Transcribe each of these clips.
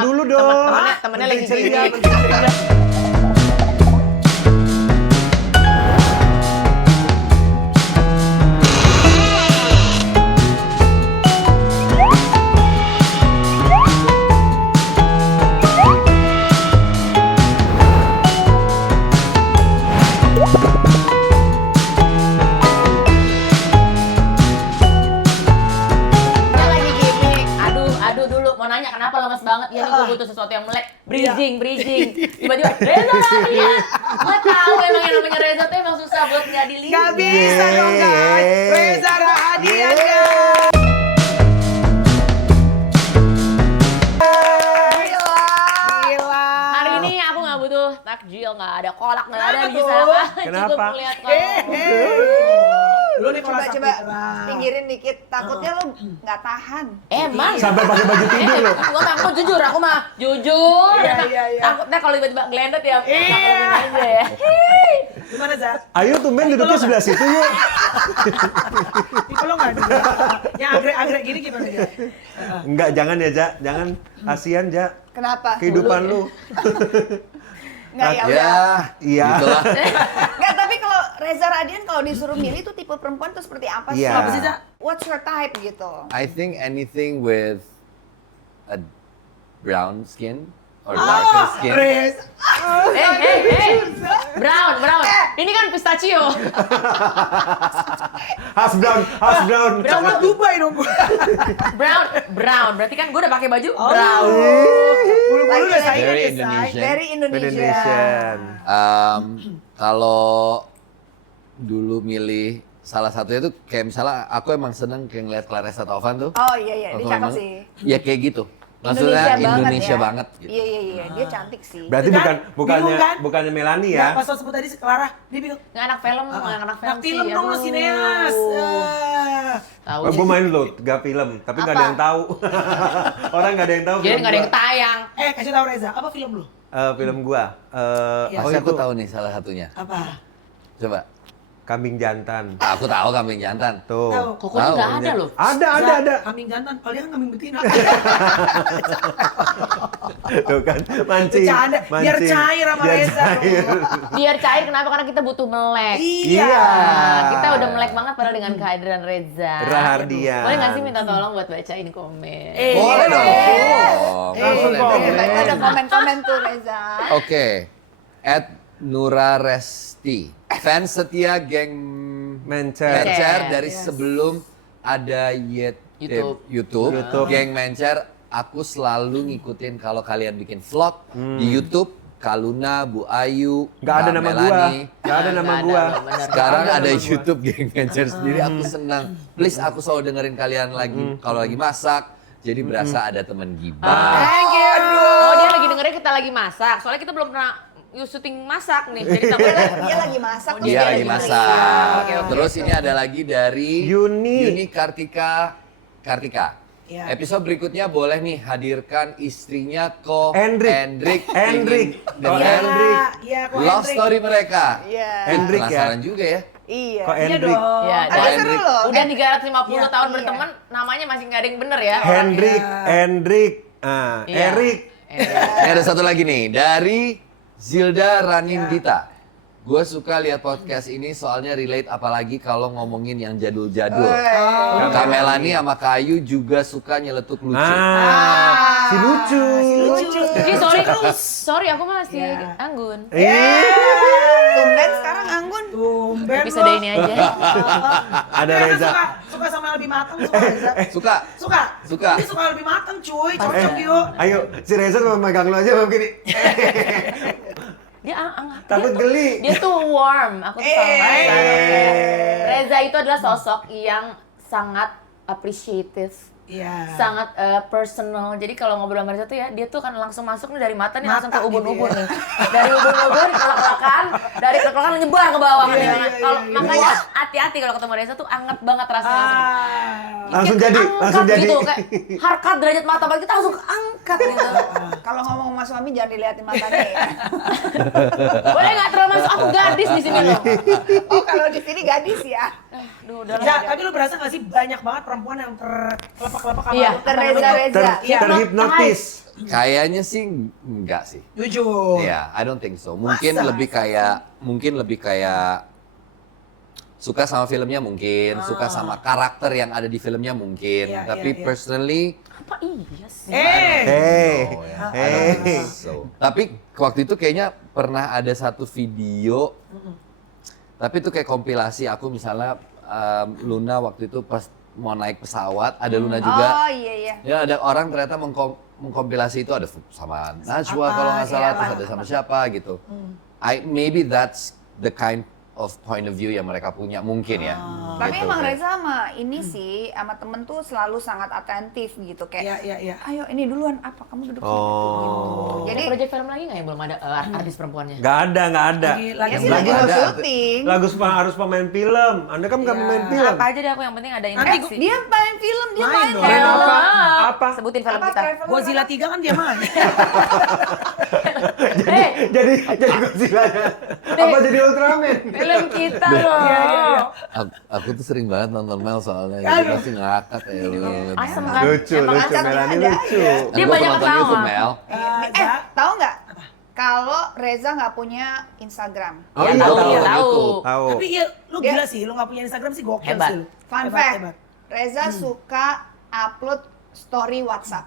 dulu dong. Temennya lagi ceria, gini. ceria. Dia lagi gini. Aduh dulu. Mau nanya kenapa lemes banget? Ya nih gue butuh sesuatu yang melek. Bridging. Tiba-tiba Reza Radian. Gue tahu emang yang namanya Reza tuh emang susah buat nggak dilihat. Gak bisa dong guys. Reza Rahadian guys. Gila. Hari ini aku nggak butuh takjil, nggak ada kolak, nggak ada Kenapa bisa tuh? aja Kenapa? melihat kamu. Lu nih kalau Coba sakit pinggirin dikit, takutnya lu nggak tahan. Emang? Sampai pakai baju tidur loh. Gue takut jujur, aku mah jujur. Iya. Takutnya kalau tiba-tiba gelendet ya. Iya. Aja ya. Gimana Za? Ayo tumben duduknya sebelah situ yuk. Tipe lo nggak juga? Yang agrek-agrek gini gimana ya? Enggak, jangan ya, Ja. Jangan. Kasihan, Ja. Kenapa? Kehidupan lu. Nggak ya udah. Ya, Iya. gitulah. Nggak, tapi kalau Reza Radian kalau disuruh milih tuh tipe perempuan tuh seperti apa sih? Iya. Apa sih Za? What's your type gitu? I think anything with a brown skin or darker skin. Riz. Brown. Ini kan pistachio. Hash brown. Coklat Dubai dong gue. Brown. Berarti kan gue udah pakai baju Oh. brown. Bulu-bulu udah saya Very deh, Say. Indonesian. Very Indonesia. Indonesian. Kalau dulu milih salah satunya tuh kayak misalnya aku emang seneng kayak ngeliat Claressa Taufan tuh. Oh iya, dia Aku cakep emang- sih. Ya kayak gitu. Maksudnya Indonesia ya. banget gitu. Iya, dia cantik sih. Berarti Dan bukannya bingung kan? bukannya Melanie Ya, ya? pas lo sebut tadi Clara, dia bilang, Nggak anak film anak sih. film dong lo aduh. sineas. Tahu. Gue main loh, gak film, tapi nggak ada Apa? yang tahu. Orang nggak ada yang tahu. Jadi film nggak ada yang gua. tayang. Kasih tahu Reza, apa film lo? Film gua. Ya. Pasti aku tahu nih salah satunya. Apa? Coba. Kambing Jantan. Aku tahu kambing jantan. Tuh. Tahu. Koko tuh nggak ada loh. Ada. Kambing jantan, kalau dia kan kambing betina. Tuh kan, mancing. Bercanda, biar mancing. cair sama Biar Reza. cair. Biar cair kenapa? Karena kita butuh melek. Iya. Nah, kita udah melek banget padahal dengan kehadiran Reza. Rahardian. Boleh nggak sih minta tolong buat bacain komen? Boleh dong. Langsung Boleh. komen. Ada komen-komen tuh Reza. Oke. Nura Resti. Fans setia geng Mencer. Mencer dari Yes. sebelum ada YouTube. Geng Mencer, aku selalu ngikutin kalau kalian bikin vlog di YouTube. Kaluna, Bu Ayu, Nggak ada Kak nama gua. Melani. Nggak ada nama Nggak gua. ada, bener. Sekarang Nggak ada nama gua. YouTube Geng Mencer sendiri, aku senang. Please aku selalu dengerin kalian lagi kalau lagi masak. Jadi berasa ada teman gibah. Thank you. Oh dia lagi dengerin kita lagi masak. Soalnya kita belum pernah syuting masak nih. Jadi takutnya Dia lagi masak. terus Dia lagi masak. Oke. Terus ini ada lagi dari Yuni. Kartika. Ya. Episode berikutnya boleh nih hadirkan istrinya Ko Hendrik. Hendrik. Oh, Dengan Hendrik. Iya, kok love Hendrik. story mereka. Iya. Hendrik ya. Penasaran juga ya. Iya. Kok Iya Hendrik? dong. Iya, Ada seru Hendrik. loh. Udah 350 Iya, tahun iya. berteman, namanya masih nggak ada yang bener ya. Hendrik. Iya. Erik. Ini ada satu lagi nih dari Zilda Ranindita. Gue suka lihat podcast ini soalnya relate apalagi kalau ngomongin yang jadul-jadul. Kak Melani sama Kak Ayu juga suka nyeletuk lucu. Si lucu. Jadi sorry aku masih Iya. anggun. Tumben sekarang Anggun. Tumben Episode lo. ini aja. Ada Reza. Suka sama yang lebih matang suka Reza. Suka. Suka. Dia suka yang lebih matang cuy. Cocok yuk. Ayo, si Reza mau megang lu aja mau begini. Dia Takut geli. Dia tuh warm. Aku tuh sangat Reza itu adalah sosok yang sangat appreciative. Iya. Sangat personal. Jadi kalau ngobrol sama Reza tuh ya, dia tuh kan langsung masuk nih dari mata nih langsung ke Mata ubun-ubun gitu ya. nih. Dari ubun-ubun kelak-kelakan, dari kelak-kelakan nyebar ke bawah nih. Iya, Kalau iya. makanya hati-hati kalau ketemu Reza tuh anget banget rasanya langsung. Langsung Kayak jadi, keangkat langsung jadi. gitu, kayak harkat derajat mata bagi kita langsung keangkat gitu. Kalau ngomong sama suami jangan diliatin matanya ya. Boleh nggak terlalu masuk aku gadis di sini loh. Oh kalau di sini gadis ya. Duh, udah Ya, tapi lu berasa gak sih banyak banget perempuan yang terkelepak-kelepak sama Iya. lu? Reza. Terhipnotis. Kayaknya sih enggak sih. Jujur. Iya, I don't think so. Mungkin Masa? lebih kayak suka sama filmnya mungkin, suka sama karakter yang ada di filmnya mungkin. Iya, Tapi iya. personally Apa iya sih? Hey. oh, ya, I don't think so. Tapi waktu itu kayaknya pernah ada satu video, tapi itu kayak kompilasi aku misalnya Luna waktu itu pas mau naik pesawat, ada Luna juga. Oh iya. Ya ada orang ternyata mengkompilasi itu ada sama Najwa kalau nggak salah, iya, terus ada sama siapa gitu. Maybe that's the kind of point of view yang mereka punya mungkin ya. Tapi Gitu, emang kayak- Reza sama ini sih, sama temen tuh selalu sangat atentif gitu. Kayak, Iya. ayo ini duluan, apa kamu duduk sini Oh. gitu. Jadi Jadi proyek film lagi nggak yang belum ada artis perempuannya? Nggak ada. Lagi ya sih belum lagi mau ada. syuting. Harus pemain film. Anda kan bukan Iya. pemain film. Apa aja deh aku yang penting ada Nanti interaksi. Dia main film, dia Main main dong. Main film. apa? Apa? Sebutin film Apa, kita. Traveler Godzilla 3 kan dia main. Jadi Godzilla. Apa jadi Ultraman? Film kita loh. Aku tuh sering banget nonton Mel soalnya, Aduh. jadi pasti ngakak ya. Asem kan? Lucu, Emang lucu. asem. Melani ada lucu. Dia Gua banyak penonton ketawa. YouTube, Mel. Tahu nggak? Kalau Reza nggak punya Instagram. Oh Ya, iya, tahu, tahu. ya, tahu. Tahu. Tapi ya lu Dia- gila sih, lu nggak punya Instagram sih gokil Hebat. sih. lu. Fun Hebat, fact, hebat. Reza suka upload story WhatsApp.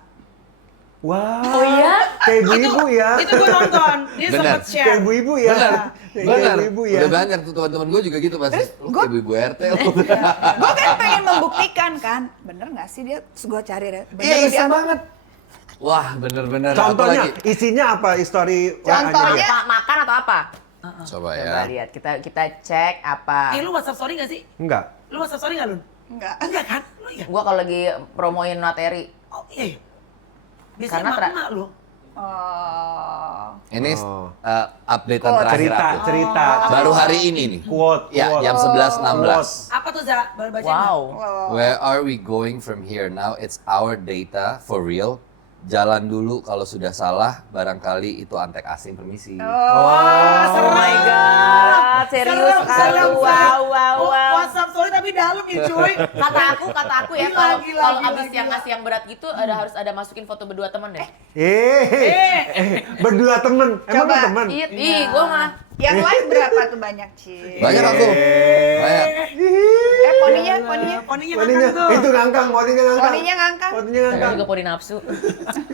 Wah. Oh iya? Kayak ibu-ibu ya. Itu gue nonton, dia Benar. sempet Kayak share. ibu-ibu ya. Benar, Kayak benar. ibu-ibu ya. Udah banyak tuh teman-teman gue juga gitu pasti. Lu kayak ibu-ibu RT lu. Gue kan pengen membuktikan kan, bener nggak sih dia? Terus gue cari, bener Iya, dia iseng upload. banget. Wah, bener-bener. Contohnya, Apalagi- isinya apa? Story Contohnya- Apa, makan atau apa? Coba Coba ya. lihat, kita cek apa. Lu WhatsApp story nggak sih? Enggak. Lu WhatsApp story nggak, Lun? Enggak. Enggak kan? Lu ya? Gua kalau lagi promoin materi. Oh iya. Biasanya Karena tra- emak-emak lu. Oh. Ini Oh. updatean Oh, terakhir Cerita, aku. cerita. Baru hari ini nih. Quote, Ya, quote. jam 11.16. Apa tuh, Za? Baru baca Wow. Where are we going from here now? It's our data for real. Jalan dulu kalau sudah salah, barangkali itu antek asing, permisi. Oh my god, serius sekali. Wow, wow, wow. WhatsApp story tapi dalam ya, cuy. Kata aku ya Gila, gila, kalau gila, abis yang gila. ngasih yang berat gitu harus ada masukin foto berdua temen deh. Berdua temen. Emang Coba. lu temen? Ih, gua mah. Yang like berapa tuh banyak, Ci? Banyak aku. Banyak. Poninya. Poninya Poninya, ngangkang tuh. itu ngangkang, poninya ngangkang. Poninya ngangkang. Poninya Saya ngangkang. juga poni nafsu.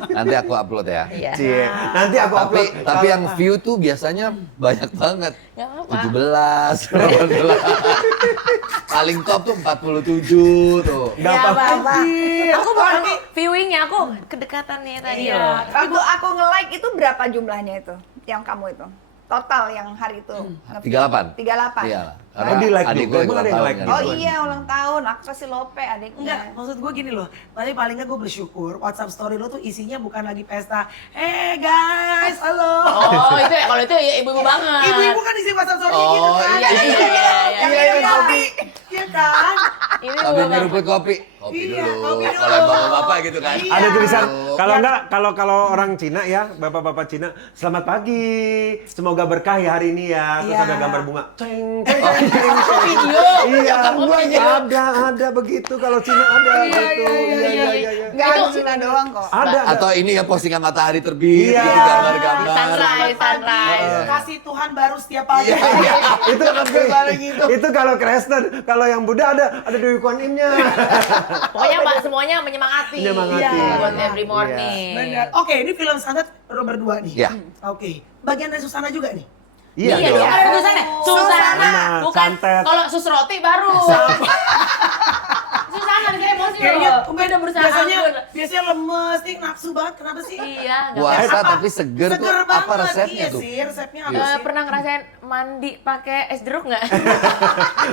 Nanti aku upload ya. Iya. Cie, nanti aku Tapi upload. yang view tuh biasanya banyak banget. Gak apa-apa. 17, 18. Paling top tuh 47 tuh. Nggak Ya, apa-apa. Aku bukan viewingnya, aku kedekatannya tadi Iya. loh. Waktu aku nge-like itu berapa jumlahnya itu? Yang kamu itu? Total yang hari itu? 38. 38? Iya. Oh, di like adik juga. gue Emang ada yang ulang like tahun gitu? Oh kan. iya, ulang tahun. Aku kasih lope adiknya. Enggak, maksud gue gini loh. Tapi paling nggak gue bersyukur WhatsApp story lo tuh isinya bukan lagi pesta. Hey guys, halo. Oh, itu ya, kalau itu ya ibu-ibu banget. Ibu-ibu kan isi WhatsApp story gitu Oh, kan. iya, iya, iya. Yang Iya, minum iya. kopi. Iya kan? Ini Sambil ibu nyeruput kopi. Kopi Iya, dulu. kopi dulu. Kalau bapak-bapak gitu kan. Iya. Ada tulisan, Aduh. kalau enggak, kalau orang Cina ya, bapak-bapak Cina, selamat pagi, semoga berkah ya hari ini ya. Terus Iya. ada gambar bunga. Ceng, ceng, ceng, ceng, ceng. video. Iya, Oh, video. ada begitu kalau Cina ada gitu. Iya. Nggak ada Cina doang kok. Ada. Atau ini ya postingan matahari terbit, Iya. gitu gambar-gambar. Sunrise, sunrise. Kasih Tuhan baru setiap pagi. Iya. itu itu kalau Kristen, kalau yang Buddha ada Dewi Kuan Yin-nya. Pokoknya Mbak semuanya menyemangati. Menyemangati. Iya. Buat every morning. Benar. Oke, ini film santet lo berdua nih. Iya. Oke. Bagian dari Susana juga nih. Iya, Iya dia dong. ada tulisannya. Susana. Susana, Bukan santet. kalau sus roti baru. Susana nih saya emosi Kayaknya loh. Gue udah berusaha biasanya lemes nih, nafsu banget. Kenapa sih? Iya, nggak Puasa apa-apa. tapi seger tuh. Seger Apa banget. resepnya Iya tuh? sih, resepnya apa Iya. sih? Pernah ngerasain mandi pakai es jeruk nggak?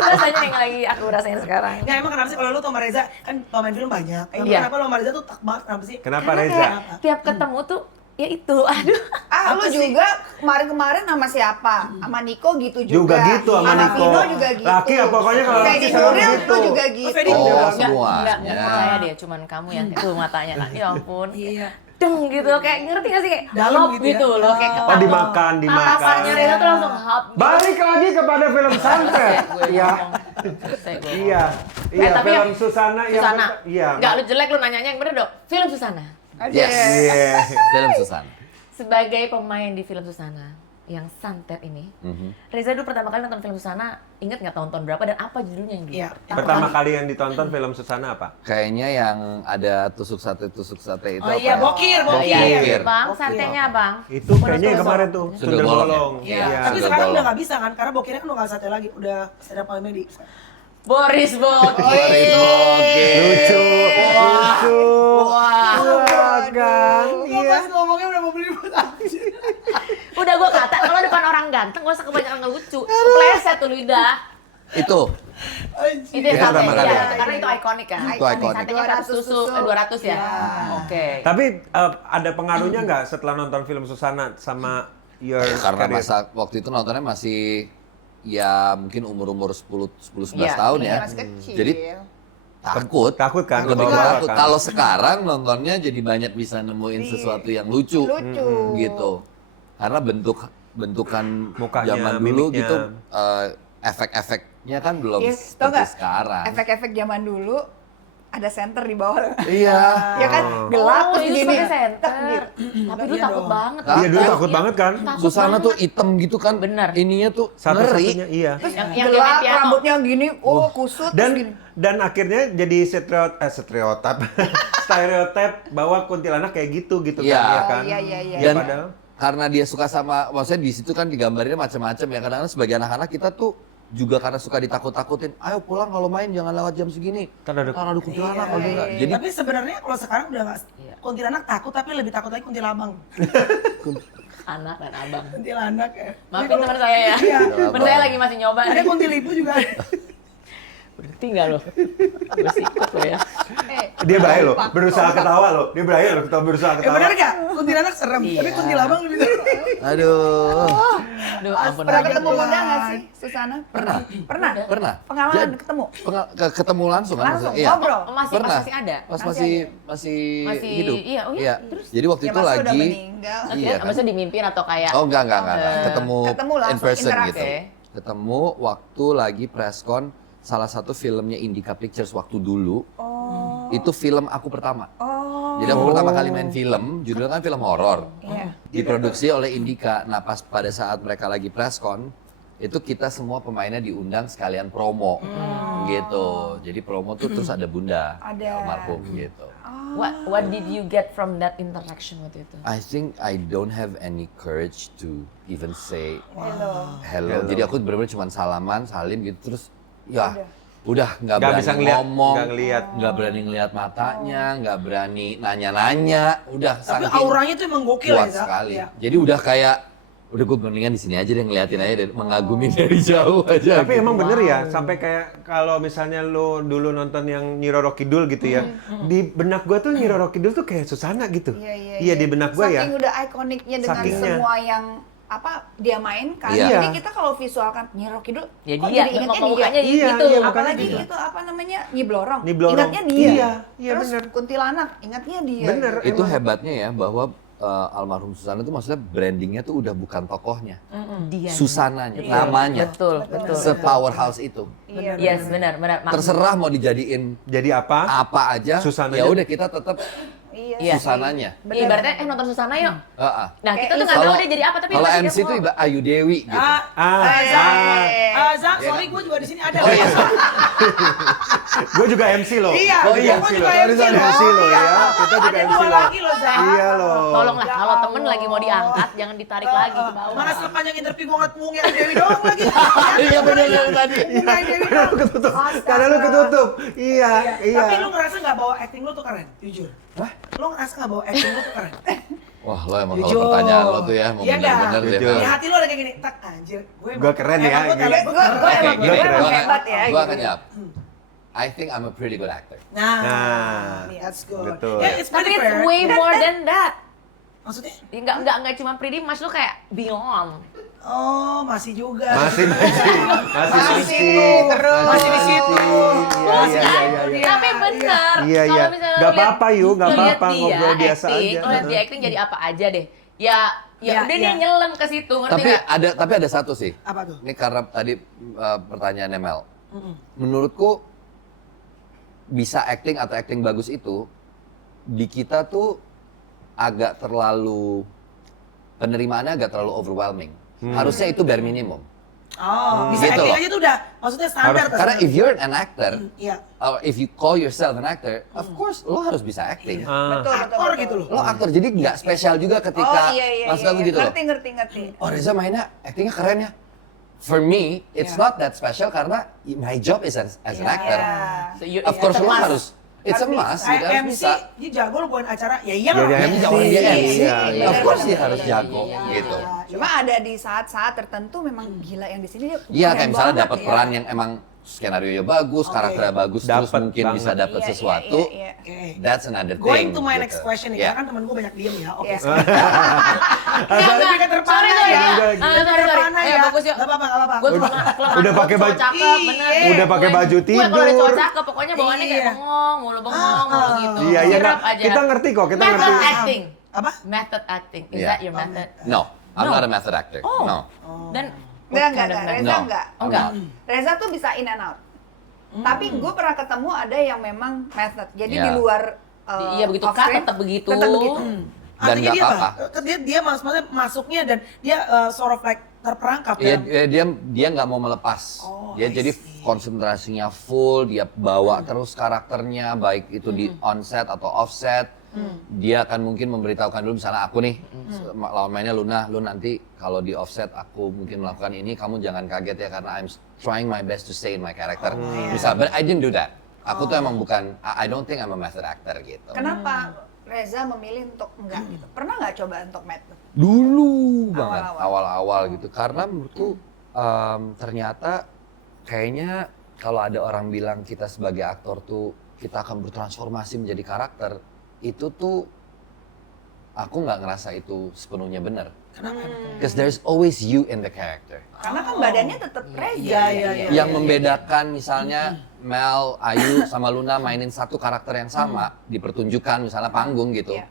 Rasanya yang lagi aku rasain sekarang. Ya emang kenapa sih kalau lu sama Reza kan pemain film banyak. Emang Iya. kenapa lu sama Reza tuh tak banget kenapa sih? Kenapa Karena Reza? kayak tiap ketemu tuh ya itu, aduh. Lu Apa sih? juga kemarin sama siapa? Sama Niko gitu juga. Juga gitu sama Niko. Vino juga gitu. Laki ya, pokoknya kalau laki Fedi selalu Nuril gitu. itu juga gitu. Fedi Oh, juga. semuanya. Enggak percaya deh, cuman kamu yang itu matanya kan. Ya ampun. Iya. Deng gitu, kayak ngerti gak sih kayak Dalam hap gitu ya? gitu loh, kayak Oh, ketemu. dimakan. Tatapannya Reza tuh langsung hap. gitu. Balik lagi kepada film santet. Iya. Iya. Iya. Iya, tapi film yang- Susana yang Susana. iya. Enggak, lu jelek lu nanyanya yang bener dong. Film Susana. Yes. Iya. Film Susana. Sebagai pemain di film Susana yang santet ini, Reza dulu pertama kali nonton film Susana, inget nggak tahun-tahun berapa dan apa judulnya yang dulu? Iya. Pertama kali yang ditonton film Susana apa? Kayaknya yang ada tusuk sate itu Oh apa iya, ya? bokir. Bokir. Bang, Bokir. satenya bang. Itu kayaknya yang kemarin tuh, Sundel Sundel bolong ya? bolong. Iya. Tapi Sundel sekarang bolong. udah nggak bisa kan, karena bokirnya kan udah nggak sate lagi, udah stand up comedy. Boris Bokir. Boris Bokir. Lucu, lucu. Wah. Wah, kan? Gua Iya. pas ngomongnya udah mau beli buat anjir. Udah gue kata kalau depan orang ganteng gak usah kebanyakan ngelucu. Kepleset tuh lidah. Itu. Itu yang Iya, sate pertama kali. ya, karena itu ikonik kan. Itu ikonik. Satenya 100 tusuk, 200 ya. Oke. Tapi ada pengaruhnya nggak setelah nonton film Susana sama your Karena career? masa waktu itu nontonnya masih ya mungkin umur 10-11 Iya, tahun Iya, ya. masih kecil. Jadi takut kan? lebih ke kebawa takut. kan? Kalau sekarang nontonnya jadi banyak bisa nemuin Iya. sesuatu yang lucu, Lucu. gitu. Karena bentukan Mukanya, zaman dulu mimiknya. gitu, efek-efeknya kan belum Iya, tau seperti nggak? sekarang. Efek-efek zaman dulu ada center di bawah. Iya. Ya kan gelap Oh, terus itu gini. pakai center. Tak, gitu. Tapi dulu Iya takut dong. banget. Iya dulu takut banget kan? Takut Susana banget. tuh hitam gitu kan. Bener. Ininya tuh ngeri. Satu-satunya iya. Yang Gelap, main piano. rambutnya gini, kusut terus gini. Dan akhirnya jadi stereotip stereotip bahwa kuntilanak kayak gitu Iya. kan ya kan? Oh, iya. Ya, Dan padahal karena dia suka sama, maksudnya di situ kan digambarinnya macam-macam ya. Kadang-kadang sebagai anak-anak kita tuh juga karena suka ditakut-takutin, ayo pulang kalau main jangan lewat jam segini. Kan ada- Karena ada kuntilanak. Iya, kalau iya, enggak. iya. Jadi Tapi sebenarnya kalau sekarang udah nggak kuntilanak takut, tapi lebih takut lagi kuntilabang. Anak dan abang. Kuntilanak ya. Maafin teman saya ya. Iya. Teman saya lagi masih nyoba Ada nih. kuntilipu juga. Berhenti nggak lo? Gue sikut lo ya. dia baik loh, berusaha ketawa loh. Dia baik loh, berusaha Eh ketawa. bener nggak? Kuntilanak serem, tapi Iya. kuntilabang lebih serem. aduh. Aduh, ampun. Pernah aja. ketemu Bunda nggak sih, Susana? Pernah. Pernah? Pernah. Pengalaman ketemu? Ketemu langsung kan? Langsung, maksudnya? Iya. ngobrol? Oh, masih Pernah. masih ada. Pas Masih masih Masih- hidup. iya, oh iya, terus? Jadi waktu Ya itu masa lagi udah meninggal. Iya kan? Maksudnya dimimpin atau kayak Oh enggak. Ketemu Ketemu langsung, in person interaksi. gitu. Ketemu waktu lagi preskon salah satu filmnya Indica Pictures waktu dulu. Oh. Itu film aku pertama. Oh. Jadi aku pertama kali main film, judulnya kan film horor. Iya. Diproduksi oleh Indica. Nah, pas pada saat mereka lagi preskon, itu kita semua pemainnya diundang sekalian promo. Gitu. Jadi promo tuh terus ada Bunda Ada. almarhum gitu. what did you get from that interaction waktu itu? I think I don't have any courage to even say Hello. hello. Jadi aku benar-benar cuma salaman, salim gitu terus ya udah nggak Nggak berani bisa ngeliat, ngomong, nggak ngeliat. nggak berani ngeliat matanya, nggak berani nanya-nanya, udah Tapi saking auranya tuh emang gokil kuat ya, Zak. sekali. Iya. Jadi udah kayak udah gue mendingan di sini aja deh ngeliatin aja dan mengagumi dari jauh aja. Tapi emang bener ya, sampai kayak kalau misalnya lu dulu nonton yang Nyi Roro Kidul gitu ya, di benak gua tuh Nyi Roro Kidul tuh kayak Susana gitu. Iya, di benak gua ya. Saking udah ikoniknya dengan Sakingnya. semua yang apa dia mainkan. Iya. Jadi kita kalau visualkan Nyi Roro Kidul, Ya kok dia, jadi ingatnya mukanya dia. Iya, gitu. iya, mukanya Apalagi gitu. itu apa namanya Nyi Blorong. Nyi Blorong. Ingatnya dia. Iya, iya, Terus bener. kuntilanak, ingatnya dia. Bener. Itu emang. hebatnya ya bahwa almarhum Susana itu maksudnya brandingnya tuh udah bukan tokohnya, Dia. Susananya, Iya, namanya. Betul, betul. Se-powerhouse itu. Iya. Yes, benar. Terserah mau dijadiin Jadi apa? apa aja, Susananya. ya udah kita tetap Iya. Iya. Susananya. Iya, ibaratnya nonton Susana yuk. Heeh. Nah, kita Kayak tuh nggak tahu Kalau- dia jadi apa, tapi Kalau pasti dia MC itu mau. Ayu Dewi gitu. Zak, sorry gue juga di sini ada. Oh iya. Gue juga MC loh. Iya, oh, iya, gua MC juga loh. MC loh. MC loh ya. Kita juga Ada MC dua loh. lagi loh, Zak. Iya loh. Tolonglah, Ya kalau temen Allah. lagi mau diangkat, jangan ditarik lagi ke bawah. Mana sepanjang interview gue ngeliat mungnya Dewi doang lagi. Iya benar tadi. Mungnya Dewi Karena doang. lu ketutup. Karena lu ketutup. Iya, iya. Tapi lu ngerasa nggak bahwa acting lu tuh keren? Jujur. Lu ngerasa nggak bahwa acting lu tuh keren? Wah, lo emang Jujur. kalau pertanyaan lo tuh ya mau Iya nggak? bener-bener deh. Jujur. Di hati lu ada kayak gini, tak anjir. Gua keren ya, Gue gitu. talent, gue keren. Gue emang Oke, gue keren. emang hebat ya. Gue gitu. akan jawab. I think I'm a pretty good actor. Nah, that's good. betul. Yeah, it's Tapi pretty it's fair. way more than that. Maksudnya? Enggak cuma pretty, mas lu kayak beyond. Oh, masih juga. Masih di situ. terus. Masih di situ. Iya, iya, iya, iya. Tapi bener. Iya, iya. Kalau misalnya Nggak lu lihat- apa-apa, Yu, nggak lu lihat apa-apa, dia ngobrol biasa acting, aja. Lu lihat dia acting jadi apa aja deh. Ya Iya, udah dia iya. nyelam ke situ, ngerti Tapi nggak? ada satu sih. Apa tuh? Ini karena tadi pertanyaannya Mel. Menurutku bisa acting atau acting bagus itu di kita tuh agak terlalu penerimaannya agak terlalu overwhelming. Harusnya itu bare minimum. Oh, bisa Gitu acting loh. aja tuh udah, maksudnya standar. Karena if you're an actor, Iya. or if you call yourself an actor, of course lo harus bisa acting. Betul, Aktor gitu loh. Lo aktor, jadi nggak spesial juga ketika maksud aku gitu loh. Ngerti. Oh Reza mainnya, actingnya keren ya. For me, it's not that special karena my job is as an actor. So you- Of course it's a lo must. harus, it's a must, dia harus MC, bisa. dia jago lo buat acara, ya iya Ya, lah. dia Yang jago dia MC, Iya, of course dia harus jago gitu. Cuma ada di saat-saat tertentu memang gila yang di sini dia Iya keren kayak misalnya banget dapat ya. peran yang emang skenario bagus, karakternya bagus, terus Dapet mungkin bisa banget. dapat Iya, sesuatu. iya. Oke. That's another thing. Going to my gitu. next question nih, Iya. karena kan temen gue banyak diem ya. Oke, Iya. sekarang. Enggak, Tapi kan terpana sorry, ya. iya. Enggak, Sorry. Terpana Eh, ya. bagus ya. Gak apa-apa, gak apa-apa. Gue tuh Udah pakai baju- cakep, bener. Udah pakai baju Gue kalau ada cowok tidur. cakep, pokoknya bawaannya kayak Iya. bengong, mulu gitu. Iya, iya, Sirap Kak. aja. Kita ngerti kok, kita Method ngerti. acting. Apa? Method acting. Is Iya. that your method? No, I'm No. not a method actor. Oh. No. Dan Enggak. method? Reza No. enggak. Oh, enggak. Reza tuh bisa in and out. Tapi gue pernah ketemu ada yang memang method. Jadi Iya. di luar Iya, begitu, off Kak, screen, tetap begitu. Tetap begitu. Dan Artinya nggak dia apa-apa. Dia maksudnya masuknya dan dia sort of like terperangkap Iya, ya. dia nggak mau melepas. Oh, Dia I jadi see. konsentrasinya full, dia bawa terus karakternya, baik itu di onset atau offset. Dia akan mungkin memberitahukan dulu, misalnya aku nih, lawan mainnya Luna, lu nanti kalau di offset aku mungkin melakukan ini, kamu jangan kaget ya karena I'm trying my best to stay in my character. Misal, but I didn't do that. Aku tuh emang bukan, I don't think I'm a method actor gitu. Kenapa Reza memilih untuk enggak gitu? Pernah nggak coba untuk method? Dulu banget, Awal-awal. awal-awal gitu. Karena menurutku ternyata kayaknya kalau ada orang bilang kita sebagai aktor tuh kita akan bertransformasi menjadi karakter, itu tuh aku nggak ngerasa itu sepenuhnya benar. Because there's always you in the character. Karena kan badannya tetap Reza. Iya. Yang membedakan misalnya Mel, Ayu sama Luna mainin satu karakter yang sama di pertunjukan misalnya panggung gitu. Iya.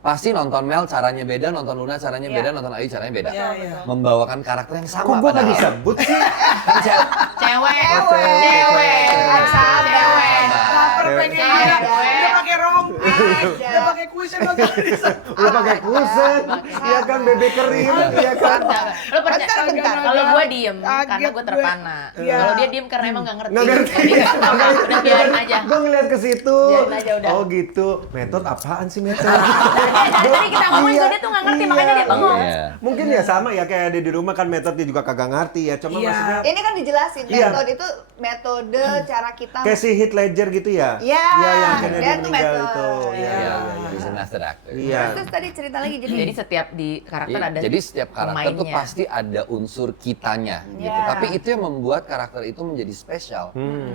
Pasti nonton Mel caranya beda, nonton Luna caranya Iya. beda, nonton Ayu caranya beda. Iya, iya. Membawakan karakter yang sama Kok gue nggak padahal. disebut sih? Kan cewek. Cewek. Cewek. Lapar Cewek. pengen Cewek. dia. Dia pakai rompi. Ada. Dia pakai cushion waktu di sana. Lu pakai kusen, iya kan bebek kering, iya kan. Lo percaya? Bentar. Kalau gue diem, Kaget karena gue gue. terpana. Iya. Kalau dia diem karena emang nggak ngerti. Nggak ngerti. Jadi, udah biarin aja. Gue ngeliat ke situ. Biarin aja udah. Oh gitu. Metode apaan sih metode? Dari tadi kita ngomongin Iya, juga dia tuh nggak ngerti, iya. makanya dia bengong. Iya. Mungkin ya sama ya kayak ada di rumah kan metode dia juga kagak ngerti ya. Cuma Iya. maksudnya Ini kan dijelasin, Iya. metode itu metode cara kita. kayak si Heath Ledger gitu ya. Iya, Iya, yang akhirnya dia dia tuh meninggal metode. itu. Iya. Iya, he's a method actor. Iya. Terus tadi cerita lagi Jadi setiap di karakter ada Jadi setiap karakter tuh pemainnya. pasti ada unsur kitanya gitu. Iya. Tapi itu yang membuat karakter itu menjadi spesial.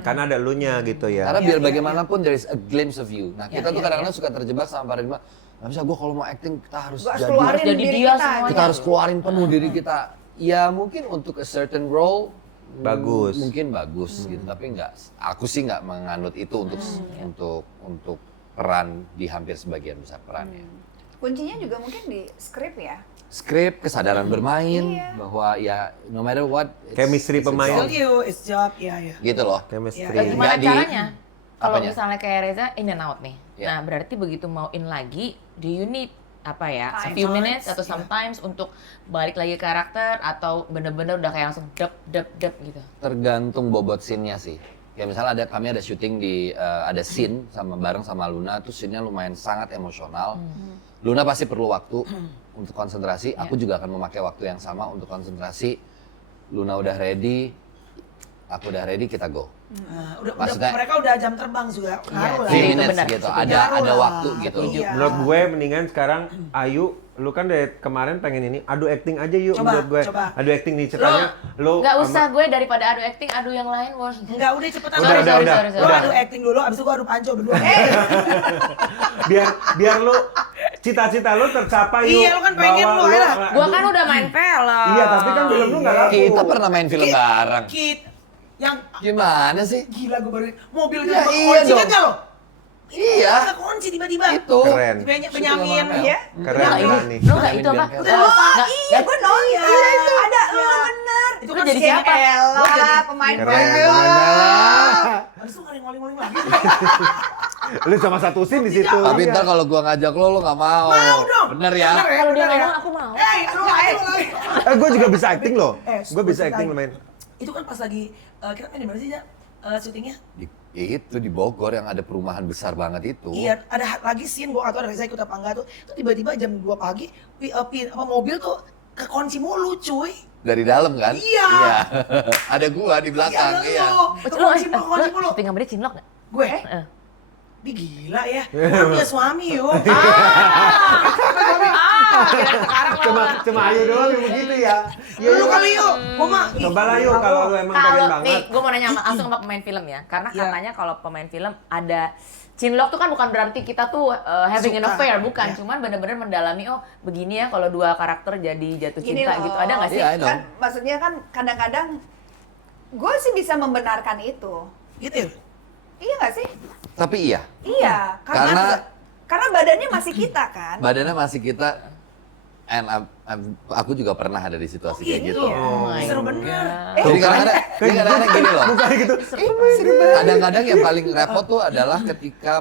Karena ada elunya gitu ya. Karena biar bagaimanapun there is a glimpse of you. Nah, kita tuh kadang-kadang suka terjebak sama paradigma, nggak bisa gue kalau mau acting kita harus Gua harus jadi keluarin Jadi diri dia kita. semuanya. kita harus keluarin penuh diri kita. Ya mungkin untuk a certain role Bagus. mungkin bagus gitu, tapi nggak. Aku sih nggak menganut itu untuk peran di hampir sebagian besar perannya. Kuncinya juga mungkin di skrip ya. Skrip, kesadaran bermain, Iya. bahwa ya no matter what, Chemistry it's a pemain. job. Still you, it's job, iya. Gitu loh. Chemistry. Iya. Gimana Jadi- caranya? Kalau Apanya? misalnya kayak Reza in and out nih. Iya. Nah, berarti begitu mau in lagi, do you need apa ya? A Time. few minutes atau Iya. sometimes untuk balik lagi ke karakter atau bener-bener udah kayak langsung dep gitu. Tergantung bobot scene-nya sih. Kayak misalnya kami ada syuting di ada scene bareng sama Luna, tuh scene-nya lumayan sangat emosional. Luna pasti perlu waktu untuk konsentrasi. Aku juga akan memakai waktu yang sama untuk konsentrasi. Luna udah ready, aku udah ready, kita go. Nah, udah Maksudnya- mereka udah jam terbang juga. Ngaruh lah. Few Itu minutes benar. gitu, Setuju. ada Ngaruh lah. waktu gitu. Iya. Menurut gue mendingan sekarang Ayu, lu kan dari kemarin pengen ini, adu acting aja yuk Coba, menurut gue. coba. Adu acting nih ceritanya lu Nggak sama- usah gue daripada adu acting, adu yang lain. Wah. Enggak, udah cepetan. Udah, Sorry, udah. Lu Udah. adu acting dulu, abis itu gua adu panco berdua. biar lu cita-cita lu tercapai yuk. Iya, lu kan pengen Bahwa lu, ayolah. Gua kan udah main film. Iya, tapi kan film lu nggak laku. Kita pernah main film bareng. Kit, yang Gimana sih? gila gue baru mobil Ya, kan iya kunci dong. kan lo? Iya. Nggak kunci tiba-tiba. Itu. Keren. Benyamin. Iya. Keren Nggak, berani. Lo nggak itu apa? Benjamin Udah lupa. Nggak, Iya, gue nonton. Iya. Ada Iya. bener. Itu Lu kan jadi si siapa? Elah, pemain Keren, bola. Mandala. Habis itu ngoling-ngoling lagi. Lu sama satu scene di situ. Tapi Iya. ntar kalau gua ngajak lo nggak mau. Mau dong. Bener ya? Kalau dia Bener ya? ngomong aku mau. Gue juga bisa acting loh. Gue bisa ceritain. acting lumayan. Itu kan pas lagi, kita main di mana sih, Ja? Syutingnya? Itu di Bogor yang ada perumahan besar banget itu. Iya, ada lagi scene gua atau ada Reza ikut apa enggak tuh. Tuh tiba-tiba jam 2 pagi, mobil tuh kekunci mulu, cuy. Dari dalam kan? Iya. Ada gua di belakang, iya. Kekunci mulu. Syuting sama dia cinlok nggak? Gue, Heeh. dia gila ya. Dia punya suami yo. Cuma Ayu doang yang begitu ya. Lu kali yuk, gua mah. Coba lah yuk kalau lu emang pengen Kalau banget. nih, gue mau nanya langsung sama pemain film ya, karena Iya. katanya kalau pemain film ada cinlok tuh kan bukan berarti kita tuh having an Suka. affair, bukan, Iya. cuman bener-bener mendalami oh begini ya kalau dua karakter jadi jatuh Gini cinta loh, gitu, ada nggak sih? Iya, I know. Kan, maksudnya kan kadang-kadang gue sih bisa membenarkan itu. Gitu ya? Iya nggak sih? Tapi iya, Iya, Karena- karena badannya masih kita kan. badannya masih kita. And aku juga pernah ada di situasi kayak gitu. Oh my Seru God. bener. Jadi kadang-kadang gini loh. Mukanya gitu. Kadang-kadang yang paling repot tuh adalah ketika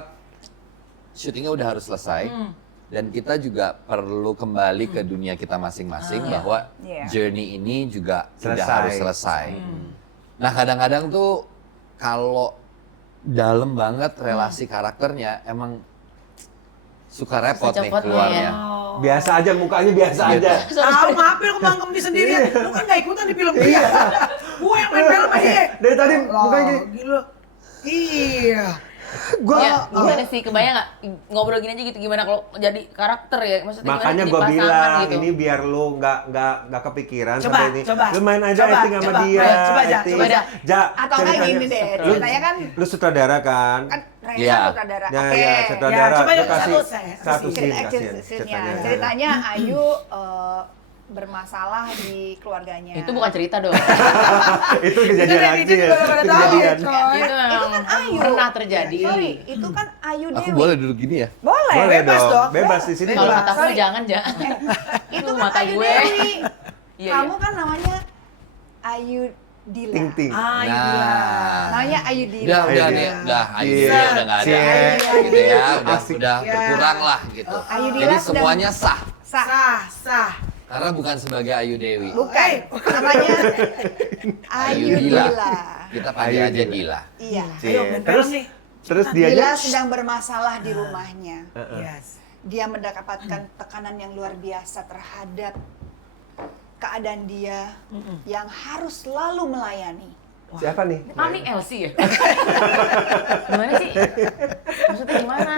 syutingnya udah harus selesai dan kita juga perlu kembali ke dunia kita masing-masing bahwa Iya. journey ini juga udah Selesai. harus selesai. Nah kadang-kadang tuh kalau dalam banget relasi karakternya emang suka repot nih Cepet nih keluarnya. ya. Biasa aja mukanya biasa Gitu. aja. Tahu ngapain lu mangkem di sendirian? Lu kan gak ikutan di film dia. Gua yang main film dia. Dari tadi mukanya gini. Gila. Iya. Gua Ya, gimana sih, kebayang nggak ngobrol gini aja gitu, gimana kalau jadi karakter ya, maksudnya gimana makanya jadi gue pasangan bilang gitu. ini biar lu nggak kepikiran Coba, sampai ini. coba. Lu main aja Coba, acting sama coba. dia. Ayo, coba, Ja, acting. coba, Ja. Ja, Atau nggak ceritanya- gini deh, lu- ceritanya kan lu sutradara kan? kan Reza Iya. sutradara. Ya, Oke. ya, sutradara. Ya, coba Lu yuk, kasih satu satu scene. scene kasihan. Ceritanya, ceritanya Ayu bermasalah di keluarganya. Itu bukan cerita dong. Itu kejadian Itu aja ya. juga pada Itu tahu, kejadian. coy. Itu memang kan Ayu. pernah terjadi. Sorry, itu kan Ayu Aku Dewi. boleh duduk gini ya? Boleh. Boleh bebas dong. dong. Bebas di sini. Kalau Bebas. mata gue Sorry. jangan. Itu kan mata Ayu gue. Dewi. Iya, Kamu iya. kan namanya Ayu Dila. Ting ting. Ah, gila. Namanya Ayu Dila. Udah Ayu nih, Dila. udah Ayu Iya. Dila udah nggak ada. Cie. Gitu ya, Asik. udah Ya. berkurang lah gitu. Ayu Dila Jadi sedang- semuanya sah. Sah. Sah, sah. Karena bukan sebagai Ayu Dewi. Bukan. Namanya Ayu Dila. Kita panggil Ayu aja Dila. Dila. Iya. Ayo, main Terus film nih. terus Dila dianya sedang bermasalah di rumahnya. Yes. Dia mendapatkan tekanan yang luar biasa terhadap keadaan dia yang harus selalu melayani. siapa nih? Mami Elsie ya? Gimana sih? Maksudnya gimana?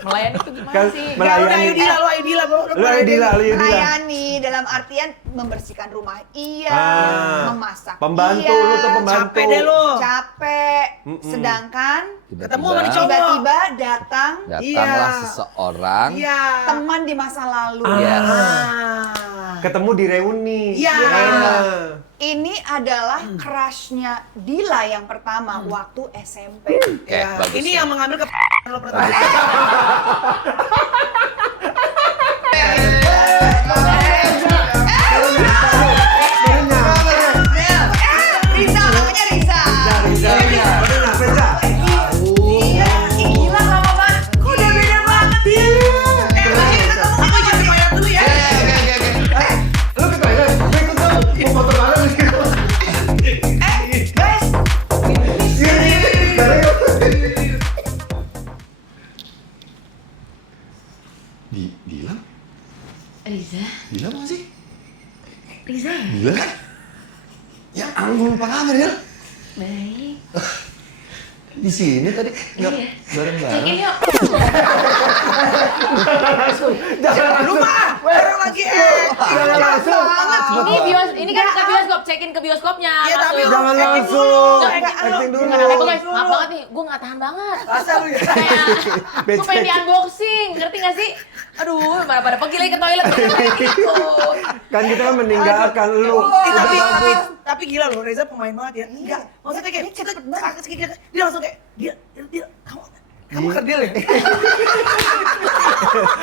Melayani itu gimana Kan sih? melayani. Ya udah Ayu Dila, lu Ayu Dila, bro. Lu Ayu Dila, lu Ayu Dila. Melayani dalam artian membersihkan rumah iya, Ah, memasak pembantu, iya, lu tuh pembantu. Capek deh lu. capek. Sedangkan Ketemu sama nih cowok. tiba-tiba datang Datanglah Iya. seseorang. Iya. teman di masa lalu. Yes. Ah. Ketemu di reuni. Iya. Ah. Ini adalah crushnya Dila yang pertama waktu SMP. Oke, Ya, bagus. ini ya. yang mengambil ke lo pertama. Risa, namanya Risa. Bener, Reza. Iya, ih, gila lama banget. Kok udah beda banget ya? Masih ketemu aku jadi bayar dulu ya. Lu ke toilet? Gue ikut dong. Mau foto bareng gitu. Guys, Dila? Riza? Dila mana sih? Riza? Dila kan? Ya ampun, apa kabar ya? Baik. Di sini tadi nggak Iya. bareng-bareng. Check-in yuk. Jangan langsung. Orang lagi Jangan langsung. Ini kan ke bioskop, check-in ke bioskopnya. Iya, tapi langsung. Jangan acting langsung. dulu. Acting dulu. Jangan, guys, maaf banget nih, gue gak tahan banget. Masa lu ya? Kayak, gue Becek. pengen di unboxing, ngerti gak sih? Aduh, pada pergi lagi ke toilet. Gitu. Kan kita kan meninggalkan lu. Tapi gila loh, Reza pemain banget ya. Enggak, maksudnya kayak kita dia langsung kayak dia kamu kerdil ya?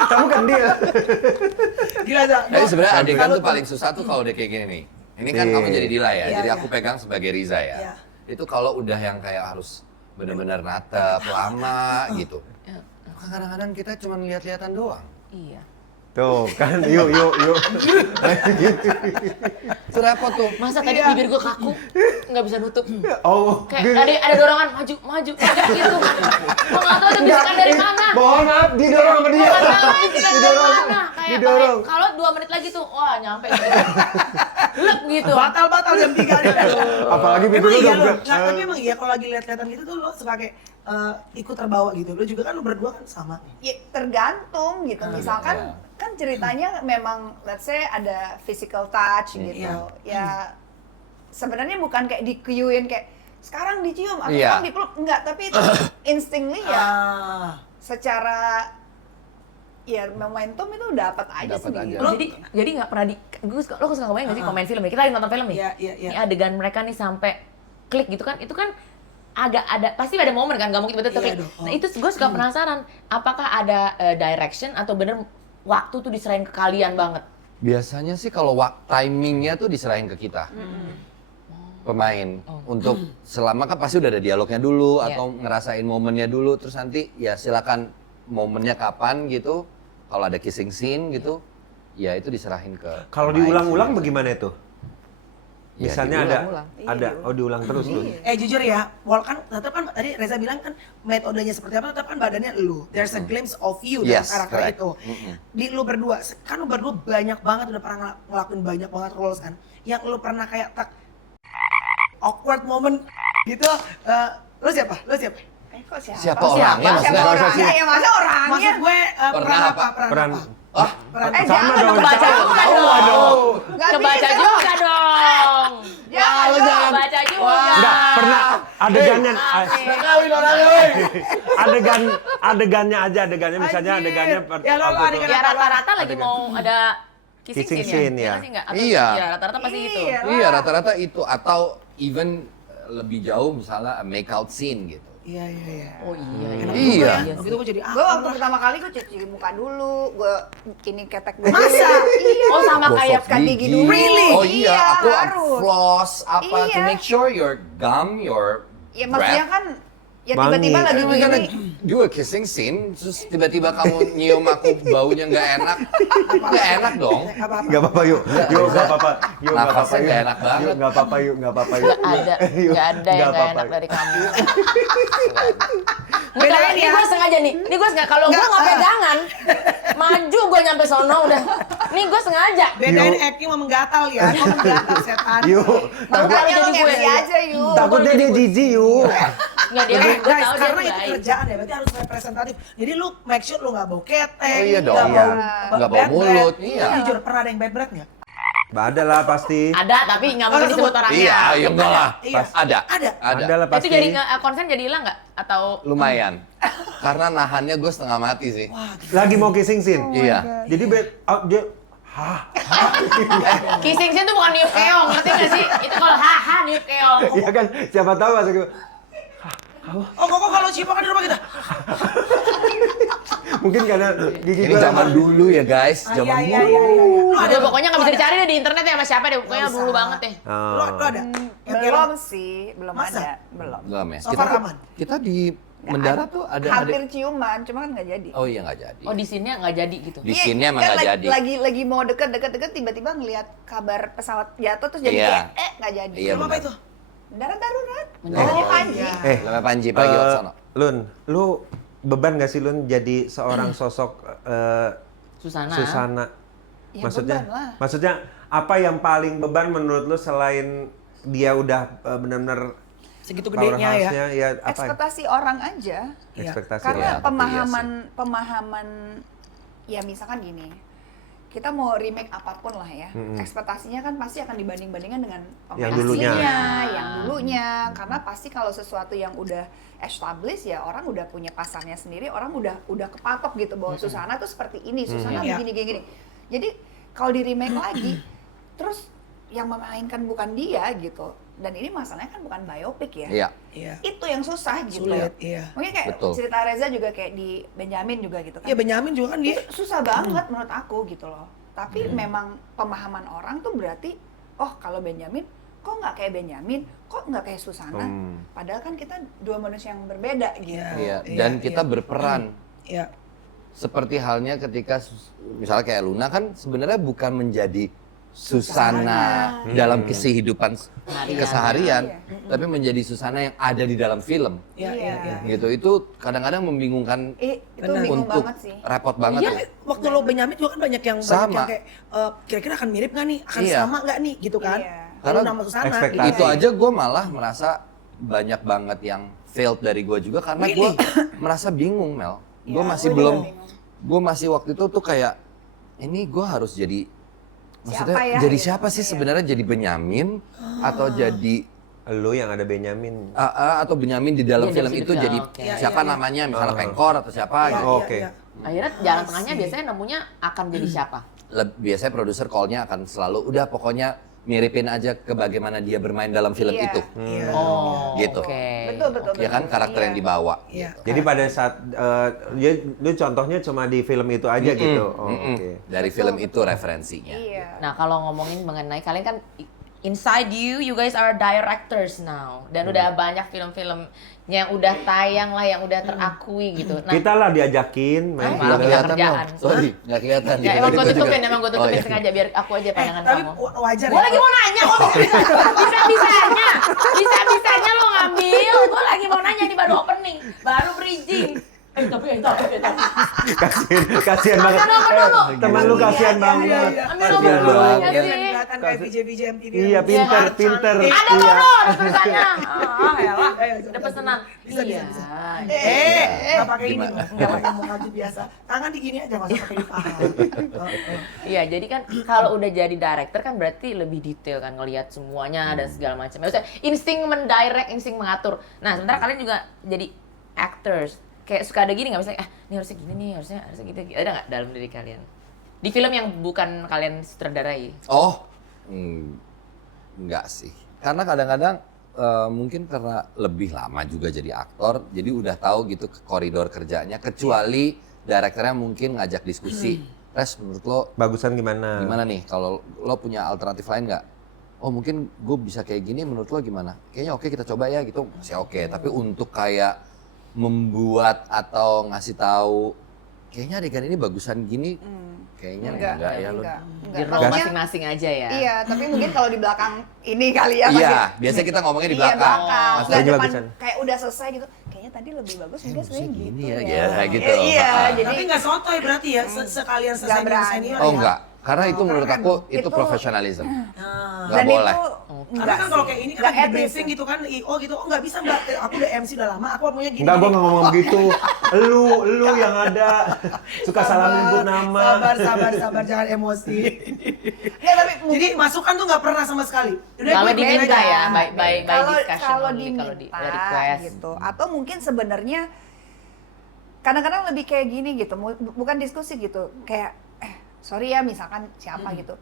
Kamu kendil. Gila Za. Tapi sebenarnya adegan tuh paling susah tuh kalau udah kayak gini nih. Ini kan Iya. kamu jadi Dila ya, Iya, jadi iya. aku pegang sebagai Riza ya. Iya. Itu kalau udah yang kayak harus benar-benar natap lama gitu. Kadang-kadang kita cuma lihat-lihatan doang. Iya. Tuh kan, yuk. Itu repot tuh. Masa tadi bibir gue kaku, nggak bisa nutup. Oh, Kayak ada dorongan maju gitu. Gue nggak tahu itu bisikan dari mana. mohon maaf, didorong sama dia. Gue nggak tahu bisikan dari mana. Kayak Didorong. kalau 2 menit lagi tuh, wah nyampe. Lep gitu. Batal jam 3 nih. Apalagi bibir Emang lu iya udah lo, bukan- nggak, tapi emang iya kalau lagi lihat-lihatan gitu tuh lo suka kayak ikut terbawa gitu. Lo juga kan lo berdua kan sama. Ya, tergantung gitu. Misalkan iya. kan ceritanya memang let's say ada physical touch gitu. Iya. Ya sebenarnya bukan kayak dikuyuin kayak sekarang dicium atau Iya. sekarang dipeluk enggak, tapi itu instingly ya secara ya momentum itu dapat aja Dapat sendiri. aja. Jadi nggak pernah lo suka ngebayang nggak sih komen film ya? Kita lagi nonton film nih. Iya. Ini adegan mereka nih sampai klik gitu kan? Itu kan agak ada, pasti ada momen kan, nggak mungkin betul Iya klik. dong. Nah itu gue suka penasaran, apakah ada direction atau bener waktu tuh diserahin ke kalian banget? Biasanya sih kalau timingnya tuh diserahin ke kita. Pemain untuk selama kan pasti udah ada dialognya dulu Iya. atau ngerasain momennya dulu, terus nanti ya silakan momennya kapan gitu. Kalau ada kissing scene gitu, ya itu diserahin ke Kalau pemain diulang-ulang sih bagaimana itu? Ya, Misalnya diulang-ulang. diulang terus tuh. Jujur ya, walaupun tetap kan tadi Reza bilang kan metodenya seperti apa, tetap kan badannya lu. There's a glimpse of you dalam Yes, karakter correct. itu. Di lu berdua, kan lu berdua banyak banget udah pernah ngelakuin banyak banget roles kan. Yang lu pernah kayak awkward moment gitu. Lu siapa? Kok siapa? Siapa orangnya Siapa maksudnya? orangnya? Ya masa orangnya? Maksud gue Pernah apa? Peran Ah, Peran Eh, sama jangan dong. kebaca sama. juga Oh, dong. waduh. Nggak Kebaca bisa juga dong. Jangan dong. Kebaca juga. Enggak, pernah adegannya kawin orangnya, woi. adegannya misalnya Anjir. adegannya Ya, lo apa tuh? adegan Ya rata-rata lagi mau ada Kissing kissing scene, scene ya. ya? Nggak sih, nggak? Atau- Iya. Ya rata-rata pasti gitu. Iya. Iya, rata-rata itu atau even lebih jauh misalnya make out scene gitu. Iya. Oh iya. Enak Iya. juga ya. Iya Begitu gue jadi Gue waktu pertama kali gue cuci muka dulu, gue ini ketek gue. Masa? Iya. Oh sama Gosok kayak sikat gigi dulu. Really? Oh iya, Iya, aku harus. floss apa to Iya. make sure your gum, your Ya maksudnya breath. kan ya Wangi. tiba-tiba lagi We're gonna gini. do a kissing scene, terus tiba-tiba kamu nyium aku baunya nggak enak, nggak enak dong. apa-apa. Enggak apa-apa yuk. Yuk enggak apa-apa. Yuk enggak apa-apa. Nafasnya nggak enak banget. Yuk enggak apa-apa yuk, enggak apa-apa yuk. nggak ada Yuk, nggak ada yang nggak apa-apa, enak yuk. dari kamu. Bedain Ini ya. gue sengaja nih. Ini gue sengaja. Kalau gue Nggak, nggak pegangan, maju gue nyampe sono udah. Nih gue sengaja. Bedain Yuk. acting sama menggatal ya. Mau menggatal setan. Yuk. Makanya lo jadi gue. MC aja yuk. Takutnya dia jijik yuk. Nggak dia. Gue Guys, tahu dia karena itu baik. kerjaan ya, berarti harus representatif. Jadi lu make sure lu nggak bau ketek, Oh iya dong. nggak Iya. Nggak bau bad mulut, breath. iya. Lu jujur pernah ada yang bad breath nggak? Ada lah pasti. Ada tapi nggak mungkin Oh, disebut sebut. orangnya. Iya, ya enggak lah. Iya. Ada. Ada. Ada lah Itu pasti. jadi konsen jadi hilang nggak? Atau Lumayan. Karena nahannya gue setengah mati sih. Lagi mau kissing scene. Iya. Jadi dia kissing scene tuh bukan niup keong, ngerti nggak sih? Itu kalau haha niup keong. Iya kan, siapa tahu masuk ke- Oh, kok kalau ciuman di rumah kita? mungkin karena gigi Ini gua zaman dulu ya guys, zaman Iya. dulu. Lu Aduh, ada pokoknya nggak bisa dicari deh di internet ya sama siapa deh. Pokoknya Nggak dulu usah. banget deh. Oh. Lu ada? Yang kayak Belum lu- sih, belum Masa? ada, belum. Belum ya. So far aman? Kita di mendarat tuh ada Hampir ciuman, cuma kan nggak jadi. Oh iya nggak jadi. Oh di sini nggak jadi gitu. Di Iya, sini emang kan nggak jadi. Lagi mau deket tiba-tiba ngelihat kabar pesawat jatuh terus jadi Iya. kayak nggak jadi. Iya, Film apa benar. itu? Darat darurat. Mendarat. Namanya Panji. Iya. Lama Panji pagi waktu sono. Lun, lu beban gak sih Lun jadi seorang sosok Susana. Susana? Ya, Maksudnya, beban lah. maksudnya apa yang paling beban menurut lu selain dia udah benar-benar Segitu gedenya ya. powerhouse-nya, ya apa? Ekspektasi orang aja. Ekspektasi Karena ya, tapi pemahaman ya misalkan gini. Kita mau remake apapun lah ya. Ekspektasinya kan pasti akan dibanding-bandingkan dengan pemain Yang dulunya. aslinya, yang dulunya. Karena pasti kalau sesuatu yang udah established ya orang udah punya pasarnya sendiri, orang udah kepatok gitu bahwa Susana tuh seperti ini, Susana Iya. begini. Jadi kalau di remake lagi, terus yang memainkan bukan dia gitu. Dan ini masalahnya kan bukan biopik ya. Iya. Iya. Itu yang susah gitu. Sulit, iya. Mungkin kayak Betul. cerita Reza juga kayak di Benjamin juga gitu kan. Iya, Benyamin juga kan dia. Susah banget menurut aku gitu loh. Tapi memang pemahaman orang tuh berarti oh kalau Benjamin kok nggak kayak Benjamin, kok nggak kayak Susana, padahal kan kita dua manusia yang berbeda gitu. Iya, dan kita berperan. Iya. Seperti halnya ketika misalnya kayak Luna kan sebenarnya bukan menjadi Susana dalam kehidupan keseharian, tapi menjadi Susana yang ada di dalam film. Iya. Gitu. Itu kadang-kadang membingungkan Itu bingung untuk banget sih. repot banget. Iya, waktu lo Benyamin juga kan banyak yang Sama. kayak kira-kira akan mirip nggak nih, akan Iya. sama nggak nih, gitu kan? Iya. Lalu Karena nama Susana. ekspektasi. Itu aja gue malah merasa banyak banget yang failed dari gue juga karena gue merasa bingung, Mel. Gue Iya, masih gua juga belum, bingung. gue masih waktu itu tuh kayak ini gue harus jadi, maksudnya Siapa ya? jadi Gitu. siapa sih Iya. sebenarnya, jadi Benyamin atau jadi Lu yang ada Benyamin. atau Benyamin di dalam Iya, film di itu film, jadi oke. siapa namanya, misalnya Pengkor atau siapa Iya, gitu. iya, Oke. iya. Akhirnya jalan tengahnya biasanya nemunya akan jadi siapa? Biasanya produser call-nya akan selalu udah pokoknya miripin aja ke bagaimana dia bermain dalam film Iya. itu. Iya. Oh, Gitu. oke. Betul. Ya kan karakter yang dibawa. Iya. Jadi pada saat lu contohnya cuma di film itu aja gitu. Oh, Mm-mm. oke. Dari film itu referensinya. Iya. Nah, kalau ngomongin mengenai kalian kan inside you guys are directors now dan udah banyak film-film yang udah tayang lah, yang udah terakui gitu. Nah, Kita lah diajakin main malah film. kita Kelihatan kerjaan. dong. Sorry, nggak kelihatan. ya Gitu. emang gue Tadi tutupin, juga. emang gue Oh, tutupin iya. sengaja biar aku aja pandangan Tapi kamu. wajar Gue lagi mau nanya, kok bisa-bisanya lo ngambil. Gue lagi mau nanya nih, baru opening, baru bridging. Tapi. Kasihan banget. nomor dulu. Teman lu kasihan banget. Ambil Kasihan nomor dulu banget. ya Dia sih. kan kelihatan kayak VJ MTV. Iya, pinter. Ada Iya. Roro, ada tulisannya. Elah, ada pesanan. Bisa. Iya. Nggak pakai ini, Gimana? nggak pakai mukaji biasa. Tangan di gini aja, nggak usah pakai di paha. Iya, jadi kan kalau udah jadi director kan berarti lebih detail kan ngelihat semuanya dan segala macam. Maksudnya insting mendirect, insting mengatur. Nah, sementara kalian juga jadi actors. Kayak suka ada gini nggak, misalnya ini harusnya gini nih, harusnya gitu. Ada nggak dalam diri kalian? Di film yang bukan kalian sutradarai. Oh, enggak sih. Karena kadang-kadang mungkin karena lebih lama juga jadi aktor, jadi udah tahu gitu koridor kerjanya. Kecuali direkturnya mungkin ngajak diskusi. Res, menurut lo Bagusan gimana? gimana nih? Kalau lo punya alternatif lain nggak? Oh mungkin gue bisa kayak gini, menurut lo gimana? Kayaknya oke, kita coba ya gitu, masih oke. Tapi untuk kayak membuat atau ngasih tahu, kayaknya adegan ini bagusan gini, kayaknya enggak ya lo. Di role Maksudnya, masing-masing aja ya. Iya, tapi mungkin kalau di belakang ini kali ya. Iya, biasanya kita ngomongnya di belakang. Iya, belakang. Maksudnya Nggak ini depan, bagusan. kayak udah selesai gitu. Kayaknya tadi lebih bagus, enggak sebenarnya gitu gini ya, ya. ya gitu. Iya, jadi Tapi nggak sotoy berarti ya, sekalian Nggak senior berani. senior Oh ya. enggak, karena itu menurut aku itu itu- profesionalism. Nah, Nggak dan boleh. itu karena enggak kan kalau sih. kayak ini kan Nggak lagi etis briefing ya. gitu kan, oh gitu, oh nggak bisa mbak, aku udah MC udah lama, aku maunya gini. Enggak, gua gini. nggak ngomong gitu. Lu yang ada suka salah nyebut nama. Sabar, jangan emosi. Ya, tapi Jadi masukan tuh nggak pernah sama sekali. Udah, Kalau gue gini diminta aja. ya, by kalau discussion kalau only, diminta kalau di request. gitu, atau mungkin sebenarnya kadang-kadang lebih kayak gini gitu, bukan diskusi gitu, kayak sorry ya misalkan siapa gitu,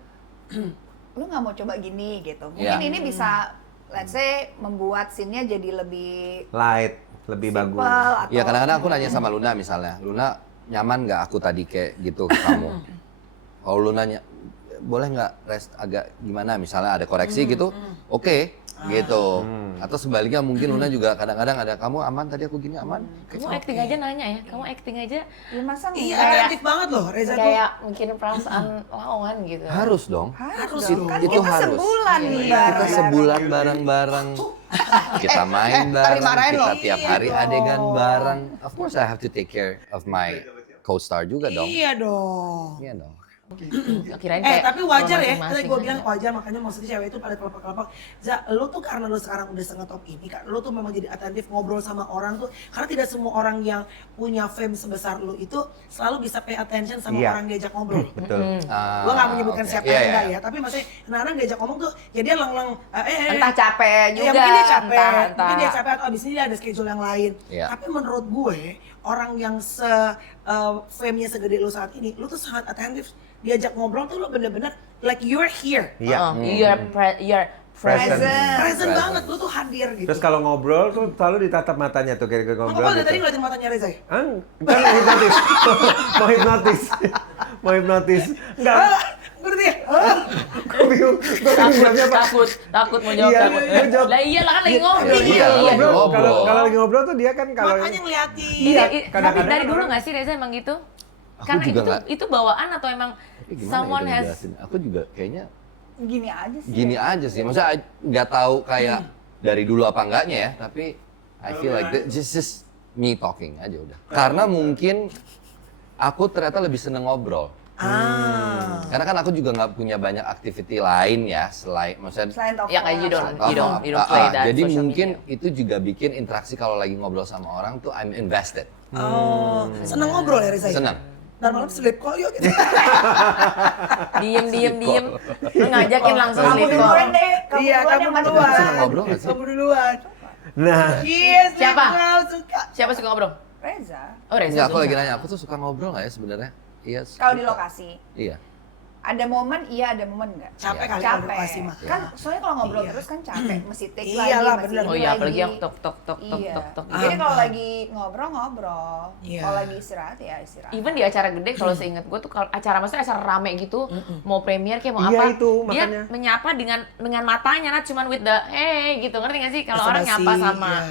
lu nggak mau coba gini gitu, mungkin Iya. ini bisa let's say membuat scene-nya jadi lebih Light, lebih bagus. simple atau Ya kadang-kadang aku nanya sama Luna misalnya, Luna nyaman nggak aku tadi kayak gitu ke kamu? Kalau Luna boleh nggak rest agak gimana misalnya ada koreksi gitu, oke gitu. Atau sebaliknya mungkin Luna juga kadang-kadang ada kamu aman tadi aku gini aman. Kamu acting aja nanya ya, kamu acting aja ya masa Iya, nggak? atentif banget loh Reza tuh. kayak mungkin perasaan lawan gitu. Harus dong. harus Itu- dong. Kan itu kita harus. sebulan nih Iya. Kita bareng-bareng. sebulan bareng-bareng. Kita main tapi bareng, marahin kita loh. tiap Iya hari dong. adegan bareng. Of course I have to take care of my co-star juga dong. Iya dong. Iya dong. Kirain kayak Tapi wajar ya, masing-masing tadi gue aja. bilang wajar, makanya maksudnya cewek itu pada kelopak-kelopak. Za, lo tuh karena lo sekarang udah sengetop ini, kan lo tuh memang jadi atentif ngobrol sama orang tuh, karena tidak semua orang yang punya fame sebesar lo itu selalu bisa pay attention sama Iya. orang diajak ngobrol. Betul. Gue gak menyebutkan oke. siapa Iya, yang iya. enggak ya, tapi maksudnya kadang-kadang diajak ngomong tuh, ya dia leng-leng, Entah capek juga, ya mungkin dia capek, entah. mungkin dia capek atau abis ini dia ada schedule yang lain. Iya. Tapi menurut gue, orang yang fame-nya segede lo saat ini, lo tuh sangat atentif. Diajak ngobrol tuh lo bener-bener like you're here. Iya. You're Present. Present banget, lu tuh hadir gitu. Terus kalau ngobrol tuh selalu ditatap matanya tuh kira-kira Lo ngobrol kok dari tadi gitu. ngeliatin matanya Reza ya? Kan hipnotis. Mau hipnotis. Mau hipnotis. Enggak. Ngerti ya? Gue bingung. Gue bingung jawabnya apa. takut mau jawab. Iya, takut. dia jawab. Lah iya lah kan lagi ngobrol. Iya, lagi ngobrol. Kalau lagi ngobrol tuh dia kan kalau Makanya ngeliatin. Iya, Tapi kadang-kadang dari dulu orang- nggak sih Reza emang gitu? Aku Karena juga itu nggak- itu bawaan atau emang Tapi gimana someone ya has jelasin? Aku juga kayaknya Gini aja sih. gini aja sih. Maksudnya nggak tahu kayak dari dulu apa enggaknya ya, tapi I feel like that just me talking aja udah. Karena mungkin aku ternyata lebih seneng ngobrol. Karena kan aku juga nggak punya banyak activity lain ya maksudnya Selain telepon. ya kayak you don't play that jadi social mungkin media. itu juga bikin interaksi kalau lagi ngobrol sama orang tuh I'm invested. Oh, seneng ngobrol ya Reza? Senang. Dan malam sleep call yuk gitu. diem. Lu ngajakin langsung Kamu sleep call. duluan deh. Kamu Iya, duluan kamu yang maju. duluan. Senang ngobrol nggak sih? Kamu duluan. Nah, Yes, Siapa? suka. Siapa suka ngobrol? Reza. Oh Reza. Enggak, aku suka. lagi nanya, aku tuh suka ngobrol nggak ya sebenarnya? Iya. Kalau di suka. lokasi. Iya. Ada momen iya, ada momen enggak? Capek kali kalau Capek. lokasi mah. Kan soalnya kalau ngobrol Iya. terus kan capek, mesti take Iyalah, lagi, mesti bener. Oh ini iya, apalagi lagi. yang tok Iya. tok. Jadi kalau lagi ngobrol. Iya. Kalau lagi istirahat ya istirahat. Even di acara gede kalau seingat gue tuh kalau maksudnya acara rame gitu, mau premier kayak mau Iya, apa, itu, dia makanya. menyapa dengan matanya, nah cuman with the hey gitu, ngerti gak sih? Kalau orang Basa-basi, nyapa sama iya.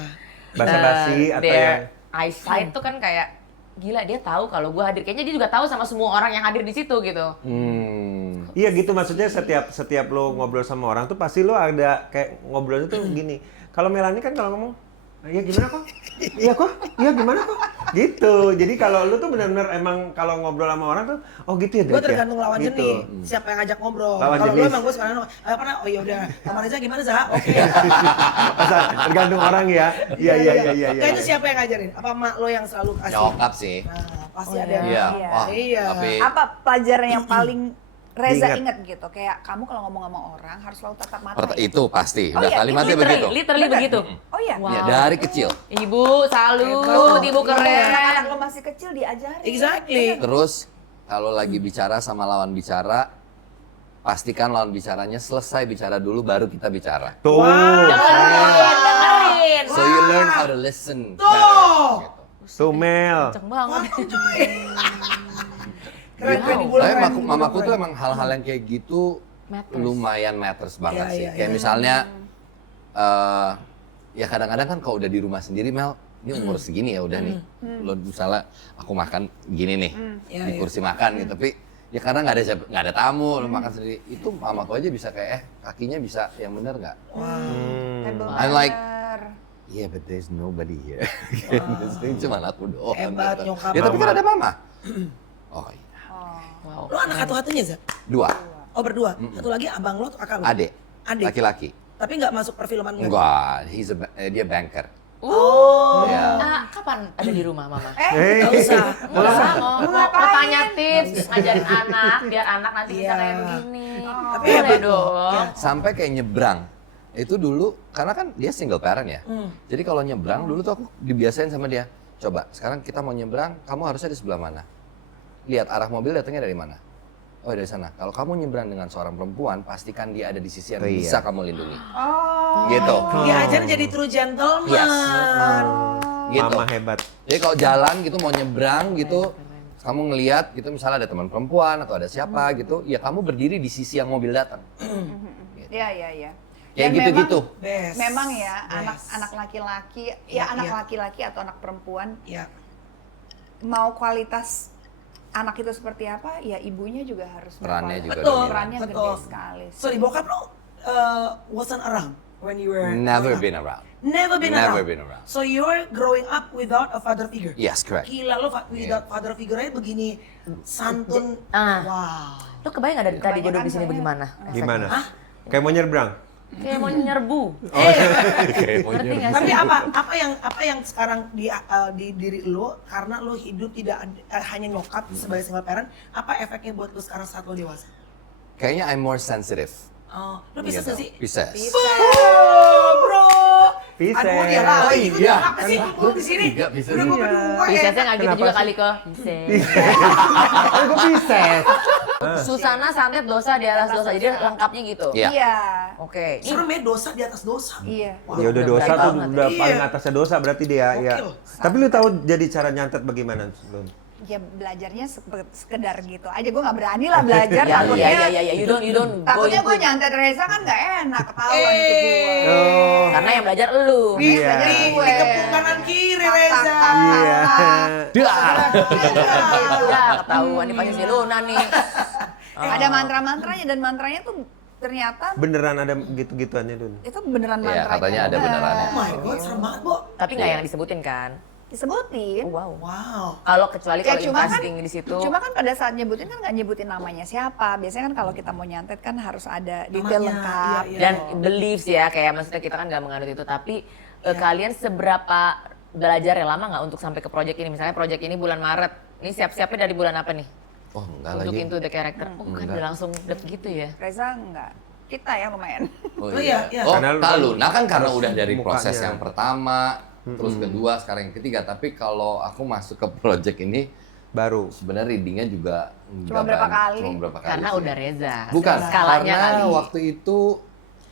basa-basi atau their yang eyesight tuh kan kayak gila dia tahu kalau gue hadir, kayaknya dia juga tahu sama semua orang yang hadir di situ gitu. iya gitu, maksudnya setiap lo ngobrol sama orang tuh pasti lo ada kayak ngobrolnya tuh gini. Kalau Melanie kan kalau ngomong, iya gimana kok? Iya kok? Iya gimana kok? Gitu. Jadi kalau lu tuh benar-benar emang kalau ngobrol sama orang tuh, oh gitu ya. Gue Dek, ya? tergantung lawan Gitu. jenis, siapa yang ngajak ngobrol. Lawan Kalau lu jenis. emang gue sekarang apa oh ya udah, sama Reza gimana Za? Oke. Masa tergantung orang ya. Iya. Nah, itu siapa yang ngajarin? Apa mak lo yang selalu kasih? Nyokap sih. Nah, pasti Oh, ada yang Iya. Iya. Wah, Iya. tapi Apa pelajaran yang paling Reza Diingat. inget gitu? Kayak kamu kalau ngomong sama orang harus selalu tatap mata. gitu. itu pasti. Oh Udah iya, kalimatnya Literally, begitu. literally begitu. Oh iya. Wow. Ya, dari kecil. Ibu, salut, Hebat. ibu keren. Anak-anak lo masih kecil diajarin. Exactly. Terus kalau lagi bicara sama lawan bicara, pastikan lawan bicaranya selesai bicara dulu baru kita bicara. Tuh. Dengerin. So you learn how to listen. Tuh. better, gitu. Tuh Mel. Kenceng banget. Keren, keren, Gitu. ibu lo Tapi keren, ibu lo mamaku tuh keren. emang hal-hal yang kayak gitu Matters. lumayan matters banget Iya, sih. iya, Kayak iya. misalnya, ya kadang-kadang kan kalau udah di rumah sendiri Mel, ini umur segini ya udah nih. Lo misalnya aku makan gini nih Iya, di iya. kursi makan gitu, tapi ya karena nggak ada tamu, lo makan sendiri. Itu mamaku aja bisa kayak kakinya bisa yang bener nggak? Table I'm like, manner. Yeah, but there's nobody here. Ini cuma aku doang. Hebat, gitu. nyokap Ya tapi kan mama. ada mama. Oh iya. Wow. Lo anak satu-satunya Za? Dua. Oh berdua. Satu lagi abang lo atau kakak lo? Adik. Adik. Laki-laki. Tapi nggak masuk perfilman lo. Enggak, dia banker. Oh. Iya. Kapan ada di rumah mama? Nggak usah. Nggak usah, mau tanya tips, ngajarin anak, biar anak nanti bisa Iya. kayak begini. Tapi Boleh hebat dong. Sampai kayak nyebrang. Itu dulu, karena kan dia single parent ya. Jadi kalau nyebrang, dulu tuh aku dibiasain sama dia. Coba, sekarang kita mau nyebrang, kamu harusnya di sebelah mana? Lihat arah mobil datangnya dari mana? Oh dari sana. Kalau kamu nyebrang dengan seorang perempuan, pastikan dia ada di sisi yang Oh, iya. bisa kamu lindungi. Oh. Gitu. Diajarin jadi true gentleman. Yes. Gitu. Mama hebat. Jadi kalau jalan gitu mau nyebrang gitu, kamu ngelihat gitu misalnya ada teman perempuan atau ada siapa gitu, ya kamu berdiri di sisi yang mobil datang. Iya, iya, iya. Kayak Dan gitu-gitu. Best. Memang ya, Best. anak laki-laki, Iya, ya anak iya. laki-laki atau anak perempuan, Ya. mau kualitas anak itu seperti apa, ya ibunya juga harus Perannya juga berkualitas. Betul, Perannya betul. gede sekali. So di bokap lo wasn't around when you were Never growing up? been around. Never been Never around. been around. So you're growing up without a father figure. Yes, correct. Gila lo without father figure aja begini santun. Ah. Wow. Lu kebayang nggak dari tadi gue duduk di sini bagaimana? Gimana? Kayak mau nyebrang. Kayak mau nyerbu. Ngerti nggak Tapi sih? apa yang sekarang di diri lo karena lo hidup tidak hanya nyokap sebagai single parent, apa efeknya buat lo sekarang saat lo dewasa? Kayaknya I'm more sensitive. Oh, lo bisa Gitu. nggak sih? Bisa. Bro. Pisces. Aduh dia lah. Itu Iya. apa sih? Lo di sini. Tiga bisa. Udah gua berdua Pisesnya nggak gitu Kenapa juga sih? kali ke Pisces. Oh, gue Pisces. Susana santet dosa di atas dosa, jadi lengkapnya gitu. Iya. Iya. Oke. Serem ya dosa di atas dosa. Iya. Wah, Ya udah dosa Baik tuh banget. udah Iya. paling atasnya dosa berarti dia. Ya. Gokil. Tapi lu tahu jadi cara nyantet bagaimana? Lu? ya belajarnya sekedar gitu aja. Gue nggak berani lah belajar, Ya, takutnya iya, you don't go takutnya gue into. nyantet Reza kan nggak enak, ketahuan ke gue. Oh. Karena yang belajar lu. Di, Iya. di kepung kanan kiri Reza. Iya. Ya, ketahuan nih Panji Luna nih. Ada mantra-mantranya dan mantranya tuh ternyata Beneran ada gitu-gituannya, Dun? itu beneran Iya, mantranya. katanya ada benerannya. Oh my god, serem banget, Bo. Tapi nggak yang disebutin kan? Disebutin. Oh, wow. Wow. Kalau kecuali Ya, kalau cuma kan, investing di situ. cuma kan pada saat nyebutin kan nggak nyebutin namanya siapa. Biasanya kan kalau kita mau nyantet kan harus ada detail Namanya, lengkap. iya, Dan beliefs ya, kayak maksudnya kita kan nggak menganut itu, tapi kalian seberapa belajar ya lama nggak untuk sampai ke project ini? Misalnya project ini bulan Maret, ini siap-siapnya dari bulan apa nih? Oh, enggak Untuk lagi. into the character. Oh kan Enggak. udah langsung gitu ya? Reza enggak. Kita ya lumayan. Oh, iya, iya. Oh, Karena lu tahu. kan Nah kan karena harus udah dari proses mukanya. yang pertama, terus kedua, sekarang yang ketiga. Tapi kalau aku masuk ke project ini, Baru. sebenarnya readingnya juga Cuma nggak berapa banyak, kali? Cuma berapa kali Karena sih. udah Reza. Bukan, Skalanya karena kali. waktu itu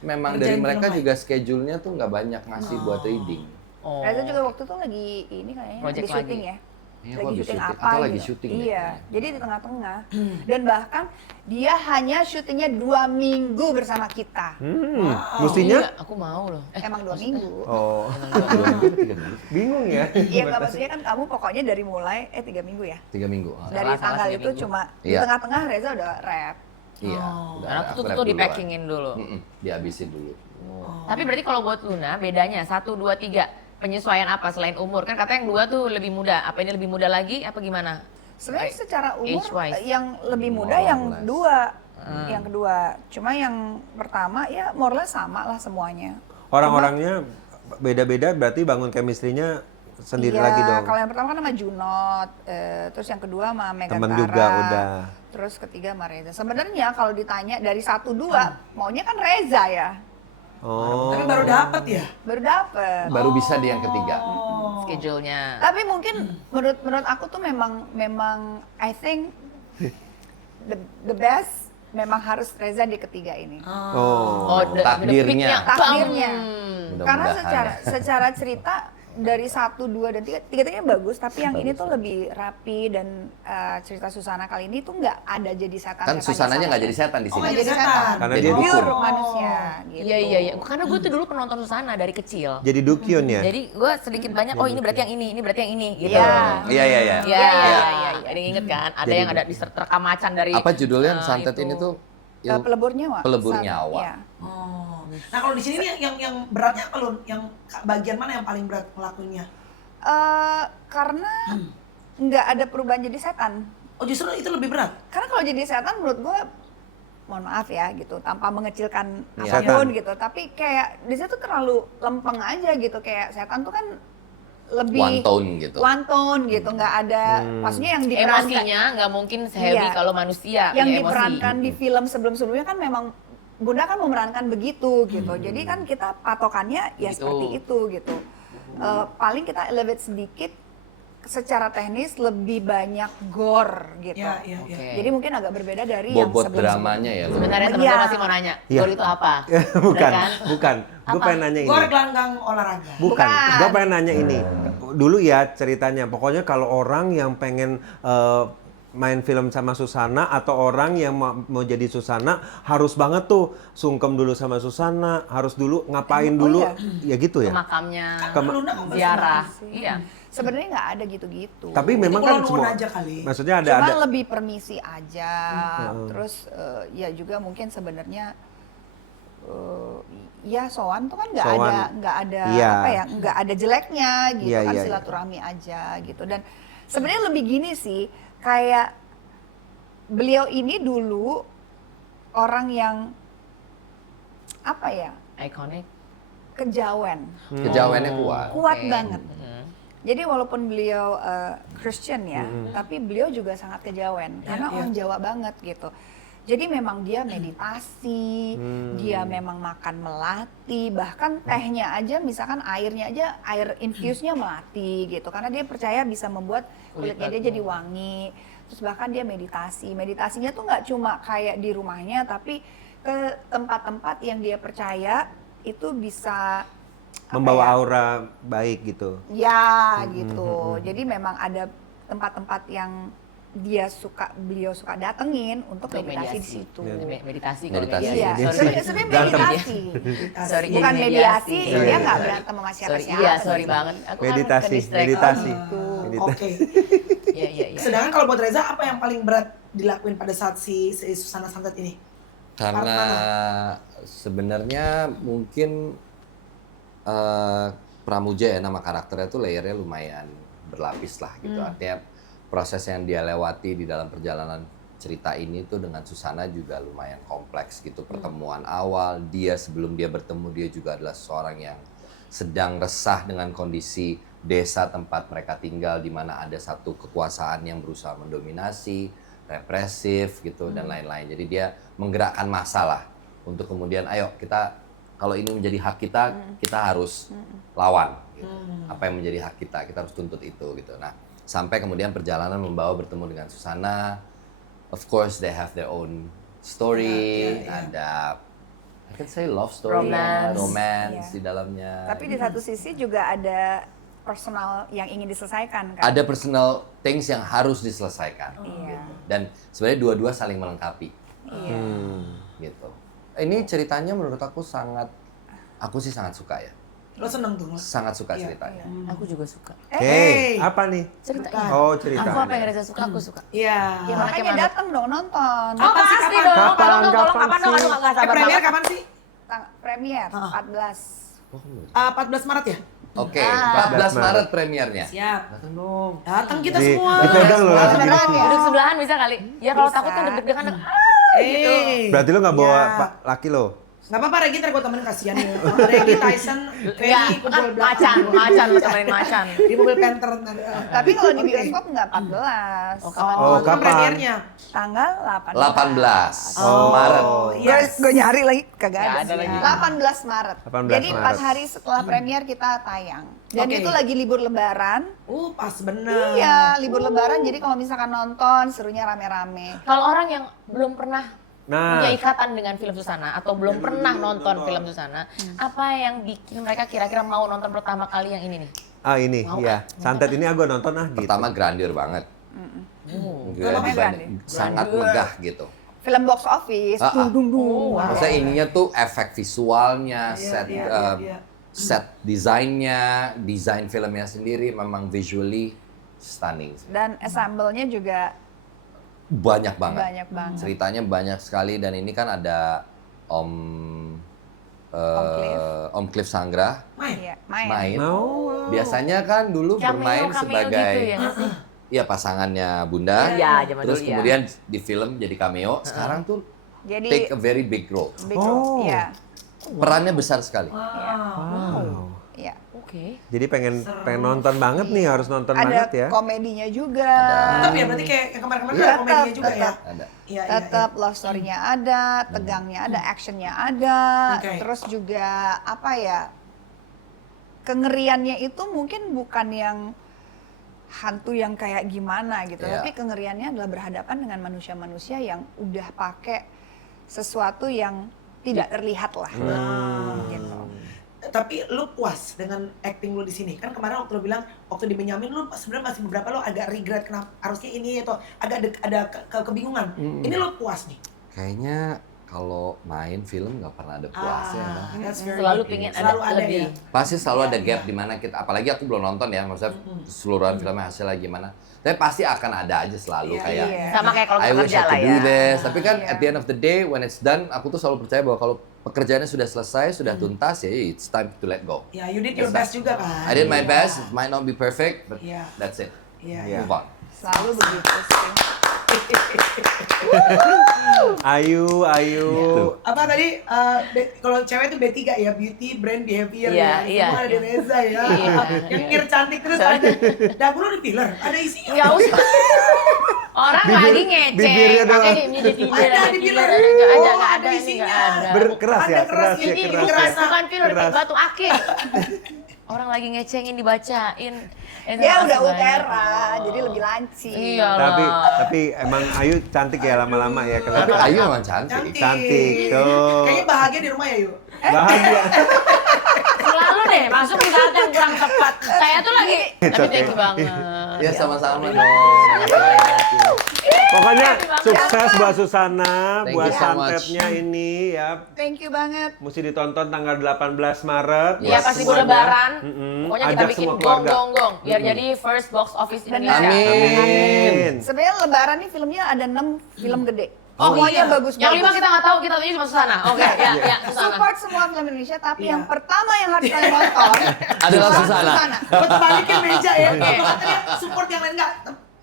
memang dari Ngerjain mereka film juga schedule-nya tuh nggak banyak ngasih buat reading. Oh. Reza juga waktu itu lagi ini kayaknya Project lagi syuting lagi. ya. Iya, Lagi kok habis syuting syuting? apa Atau lagi gitu. syuting deh Iya, kayaknya. jadi di tengah-tengah. Dan bahkan dia hanya syutingnya 2 minggu bersama kita. Mestinya? Iya, aku mau loh. Emang 2 minggu. Oh, 3 minggu. bingung ya. Iya nggak, maksudnya kan kamu pokoknya dari mulai 3 minggu ya. 3 minggu. Ah. Dari Salah, tanggal 3 itu minggu. cuma di Iya. tengah-tengah Reza udah rap. Iya. Oh. udah Karena aku tuh rap tuh di duluan. packingin dulu. Dihabisin dulu. Tapi berarti kalau buat Luna bedanya 1, 2, 3 penyesuaian apa selain umur? Kan katanya yang 2 tuh lebih muda. Apa ini lebih muda lagi? Apa gimana? Sebenarnya Like, secara umur age-wise. yang lebih muda More or yang less. 2. Yang kedua, cuma yang pertama ya more or less sama lah semuanya. Orang-orangnya beda-beda berarti bangun chemistry-nya sendiri Iya, lagi dong. kalau yang pertama kan sama Junot, terus yang kedua sama Megan Temen Tara, juga udah. terus ketiga sama Reza. Sebenarnya kalau ditanya dari 1, 2, maunya kan Reza ya, Oh. Tapi baru dapet ya? baru dapet. Baru bisa di yang ketiga. Oh. Schedule-nya. Tapi mungkin menurut aku tuh memang I think the best memang harus Reza di ketiga ini. Oh. Oh, Takdirnya. Takdirnya. Mudah-mudahan Karena ya. secara cerita dari 1, 2, dan 3, tiga-tiganya bagus, tapi yang ini tuh lebih rapi dan cerita Susana kali ini tuh nggak ada jadi setan. Kan Susananya nggak jadi setan di Oh, sini. nggak jadi jadi setan. setan. Karena Jadi dia dukun. Pure manusia gitu. Iya. Karena gue tuh dulu penonton Susana dari kecil. Jadi Dukyun ya? Jadi gue sedikit banyak, oh ini berarti yang ini berarti yang ini gitu. Iya. Iya. Iya. Ada yang inget kan? Ada yang ada diserta macan dari Apa judulnya eh, santet itu. ini tuh? Pelebur nyawa. Pelebur Sama- nyawa. iya. Oh. Nah kalau di sini nih yang beratnya apa Lun? Yang bagian mana yang paling berat ngelakuinnya? Karena nggak ada perubahan jadi setan. Oh justru itu lebih berat? Karena kalau jadi setan menurut gua, mohon maaf ya gitu, tanpa mengecilkan Iya. apapun Setan. gitu, tapi kayak di situ terlalu lempeng aja gitu, kayak setan tuh kan lebih One tone gitu. one tone gitu, nggak ada, maksudnya yang diperankan, Emosinya nggak mungkin se-heavy Iya. kalau manusia yang punya emosi. diperankan di film sebelum-sebelumnya kan memang Bunda kan memerankan begitu gitu, jadi kan kita patokannya ya Begitu. seperti itu gitu. Paling kita elevate sedikit secara teknis, lebih banyak gore gitu. Iya, iya, iya. Oke. Jadi mungkin agak berbeda dari yang Bobot sebelum-sebelumnya. dramanya ya. Lu. Sebenarnya teman Iya. gue masih mau nanya, Iya. gor itu apa? bukan, Udah kan? bukan. Gue Apa? pengen nanya ini. Gor gelanggang olahraga. Bukan, Bukan. gue pengen nanya ini. Dulu ya ceritanya, pokoknya kalau orang yang pengen main film sama Susana atau orang yang mau jadi Susana harus banget tuh sungkem dulu sama Susana, harus dulu ngapain Oh, dulu, iya? ya gitu Ke ya. makamnya, Luna kan ziarah. sih. Iya. Sebenarnya nggak ada gitu-gitu. Tapi memang kan Pulau semua, Nuwun aja kali. maksudnya ada Cuma ada. lebih permisi aja. Terus ya juga mungkin sebenarnya ya sowan tuh kan nggak Sowan. ada Iya. apa ya, nggak ada jeleknya gitu Iya, kan, iya, iya. silaturahmi aja gitu. Dan sebenarnya lebih gini sih, kayak beliau ini dulu orang yang apa ya, Iconic. kejawen, Kejawennya kuat. kuat Oke. banget. Mhm. Jadi walaupun beliau Christian ya, tapi beliau juga sangat kejawen karena iya. orang Jawa banget gitu. Jadi memang dia meditasi, dia memang makan melati, bahkan tehnya aja, misalkan airnya aja, air infusnya melati gitu, karena dia percaya bisa membuat kulitnya dia jadi wangi. Terus bahkan dia meditasi, meditasinya tuh nggak cuma kayak di rumahnya, tapi ke tempat-tempat yang dia percaya itu bisa apa Membawa ya, aura baik gitu. ya gitu. Jadi memang ada tempat-tempat yang beliau suka datengin untuk meditasi di situ. Meditasi. Meditasi. Iya, Mediasi. sebenarnya Berantem. meditasi. Sorry, Bukan iya, mediasi, Iya, dia iya. nggak berantem sama siapa-siapa. Iya, sorry banget. Aku kan Meditasi, ke-distract. meditasi. Oh, gitu. Oke. Iya. Sedangkan kalau buat Reza apa yang paling berat dilakuin pada saat si Susana Santet ini? Karena sebenarnya mungkin Pramuja ya, nama karakternya tuh layernya lumayan berlapis lah gitu. Artinya proses yang dia lewati di dalam perjalanan cerita ini tuh dengan Susana juga lumayan kompleks gitu. Pertemuan awal, dia sebelum dia bertemu, dia juga adalah seorang yang sedang resah dengan kondisi desa tempat mereka tinggal, di mana ada satu kekuasaan yang berusaha mendominasi, represif gitu dan lain-lain. Jadi dia menggerakkan massa lah untuk kemudian ayo kita, kalau ini menjadi hak kita, kita harus lawan gitu. Apa yang menjadi hak kita harus tuntut itu gitu. Nah, sampai kemudian perjalanan membawa bertemu dengan Susana. Of course they have their own story, ada I can say love story, romance di dalamnya. Tapi di satu sisi juga ada personal yang ingin diselesaikan kan. Ada personal things yang harus diselesaikan. Iya. Dan sebenarnya dua-dua saling melengkapi. Iya. Gitu. Ini ceritanya menurut aku aku sih sangat suka ya. Lo seneng tuh? Sangat suka ceritanya. Aku juga suka. Hey, apa nih? Cerita. Oh, cerita. Aku apa yang Reza suka, aku suka. Iya. Ya makanya Gimana? datang dong nonton. Oh, Kapan sih, pasti kapan? dong. Kapan, Tolong dong, kapan kapan dong? sih? Aduh, nggak sabar Premier banget. kapan sih? Premier 14. 14 Maret ya? Oke, 14 Maret premiernya. Siap. Datang dong. Datang kita Di- semua. dipegang loh langsung Beneran gitu. ya? Duduk sebelahan bisa kali. Ya kalau Bisa. takut tuh deg-degan. gitu. Berarti lo nggak bawa Ya. pak laki lo? Nggak apa-apa Regi, ntar gue temenin kasihan ya. Regi, Tyson, Enggak, Feli, kan kumpul belakang. macan, lo temenin macan. Di mobil Panther ntar. Tapi kalau di bioskop nggak 14. Oh, kapan? Oh, Kan kapan? premiernya. Tanggal 18. 18 Oh. Maret. Yes. Gue nyari lagi kagak Nggak ada ada sih. lagi. 18 Maret. 18 Jadi 4 Maret. hari setelah premier kita tayang. Dan Oke. itu lagi libur lebaran. Pas bener. Iya, libur lebaran. Jadi kalau misalkan nonton serunya rame-rame. Kalau orang yang belum pernah Nah, punya ikatan dengan film Susana atau belum pernah nonton film Susana, apa yang bikin mereka kira-kira mau nonton pertama kali yang ini nih? ini Mau ya. Santet ini aku nonton gitu. Pertama grandeur banget. Namanya Sangat megah gitu. Film box office, Ah, ah. dung dung dung. Maksudnya ininya tuh efek visualnya, Iya, set iya. set desainnya, desain filmnya sendiri memang visually stunning. Dan ensemble-nya juga Banyak banget. banyak banget. Ceritanya banyak sekali dan ini kan ada Om Om Cliff Sanggra Iya, main. main. Oh, Biasanya kan dulu bermain Cameo sebagai gitu ya nggak sih? iya pasangannya Bunda. Iya, zaman Terus dulu, iya. kemudian di film jadi cameo. Sekarang tuh Jadi take a very big role. big Oh. role. Iya. Perannya besar sekali. wow. Iya. Oke. Jadi pengen nonton banget nih, harus nonton Ada banget ya. komedinya juga. Tetap ya, berarti kayak yang kemarin-kemarin Iya, ada komedinya tetap, juga ya? Ada. Iya, Tetap love story-nya ada, tegangnya ada, actionnya ada, Oke. terus juga apa ya, kengeriannya itu mungkin bukan yang hantu yang kayak gimana gitu, Iya. tapi kengeriannya adalah berhadapan dengan manusia-manusia yang udah pakai sesuatu yang tidak terlihat lah. Gitu. Tapi lu puas dengan acting lu di sini? Kan kemarin waktu lu bilang, waktu di Benyamin lu sebenarnya masih beberapa lu agak regret kenapa harusnya ini atau agak ada kebingungan. Ini lu puas nih? Kayaknya kalau main film nggak pernah ada puasnya. Bang. That's very Selalu good. pengen Selalu ada lebih. ya. Pasti selalu ada Iya, gap di mana kita, apalagi aku belum nonton ya, maksudnya keseluruhan filmnya hasilnya gimana. Tapi pasti akan ada aja selalu Iya, kayak iya. Sama kayak kalau I wish kerja I lah could ya. do this. Tapi kan Iya. at the end of the day when it's done, aku tuh selalu percaya bahwa kalau pekerjaannya sudah selesai, sudah tuntas ya it's time to let go. Ya, you did your best juga kan? I did my Iya. best, it might not be perfect, but Iya. that's it. Iya. Move on. Selalu begitu sih. Ayu. Apa tadi, kalau cewek itu B3 ya, beauty, brand, behavior Iya, ya. iya. Semua ada di Reza ya. Iya, Yang iya. ngir cantik terus ada. Dapur lu ada filler, ada isinya. Nggak usah. Orang lagi ngecek, bibirnya doang. makanya ini jadi filler, Ada ada di filler, filler. ada nggak Oh, ada, ada ini isinya. nggak ada. Berkeras ya, Ada keras, keras ya, ini Ini keras ya. bukan filler, Keras. batu akik. Orang lagi ngecengin dibacain. Dia udah utera, jadi lebih lancip. Iya Tapi emang Ayu cantik ya lama-lama ya Tapi kelihatan. Ayu emang cantik. Cantik tuh. Kayaknya bahagia di rumah ya, Yu. Bahagia. Selalu deh masuk di saat yang kurang tepat. Saya tuh lagi, tapi thank you banget. Ya sama-sama Iya. dong. Pokoknya sukses buat Susana, Thank buat you so much. santetnya ini ya. Thank you banget. Mesti ditonton tanggal 18 Maret. Iya buat pasti semuanya. lebaran. Mm-mm. Pokoknya kita Ajak bikin semua gong keluarga. gong gong biar jadi first box office Indonesia. Amin. Sebenarnya Lebaran nih filmnya ada 6 film gede. Oh, Semuanya iya. bagus-bagus. Yang 5 kita nggak tahu, kita tahunya cuma Susana. Oke, ya Susana. Support semua film Indonesia, tapi Iya. yang pertama yang harus kalian nonton Adalah Susana. Buat balikin meja ya. Kalau katanya support yang lain enggak.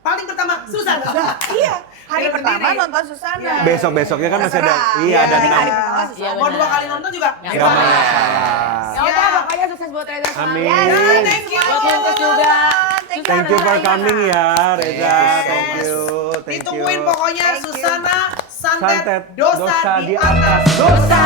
Paling pertama Susana. Iya, hari Dia pertama berdiri. nonton Susana. Iya. Besok-besoknya kan masih ada. Terserah. Iya, ada Hari 6. pertama Iya, Susana. Mau benar. 2 kali nonton juga. Nggak Gak apa-apa. masalah. Ya udah, pokoknya sukses buat Reza semangat. Amin. Yes, Thank you. Buat Lukas juga. Thank you for coming ya, Reza. Yes. Thank you. Thank you. Ditungguin pokoknya Thank you. Susana Santet santet dosa, dosa di atas dosa.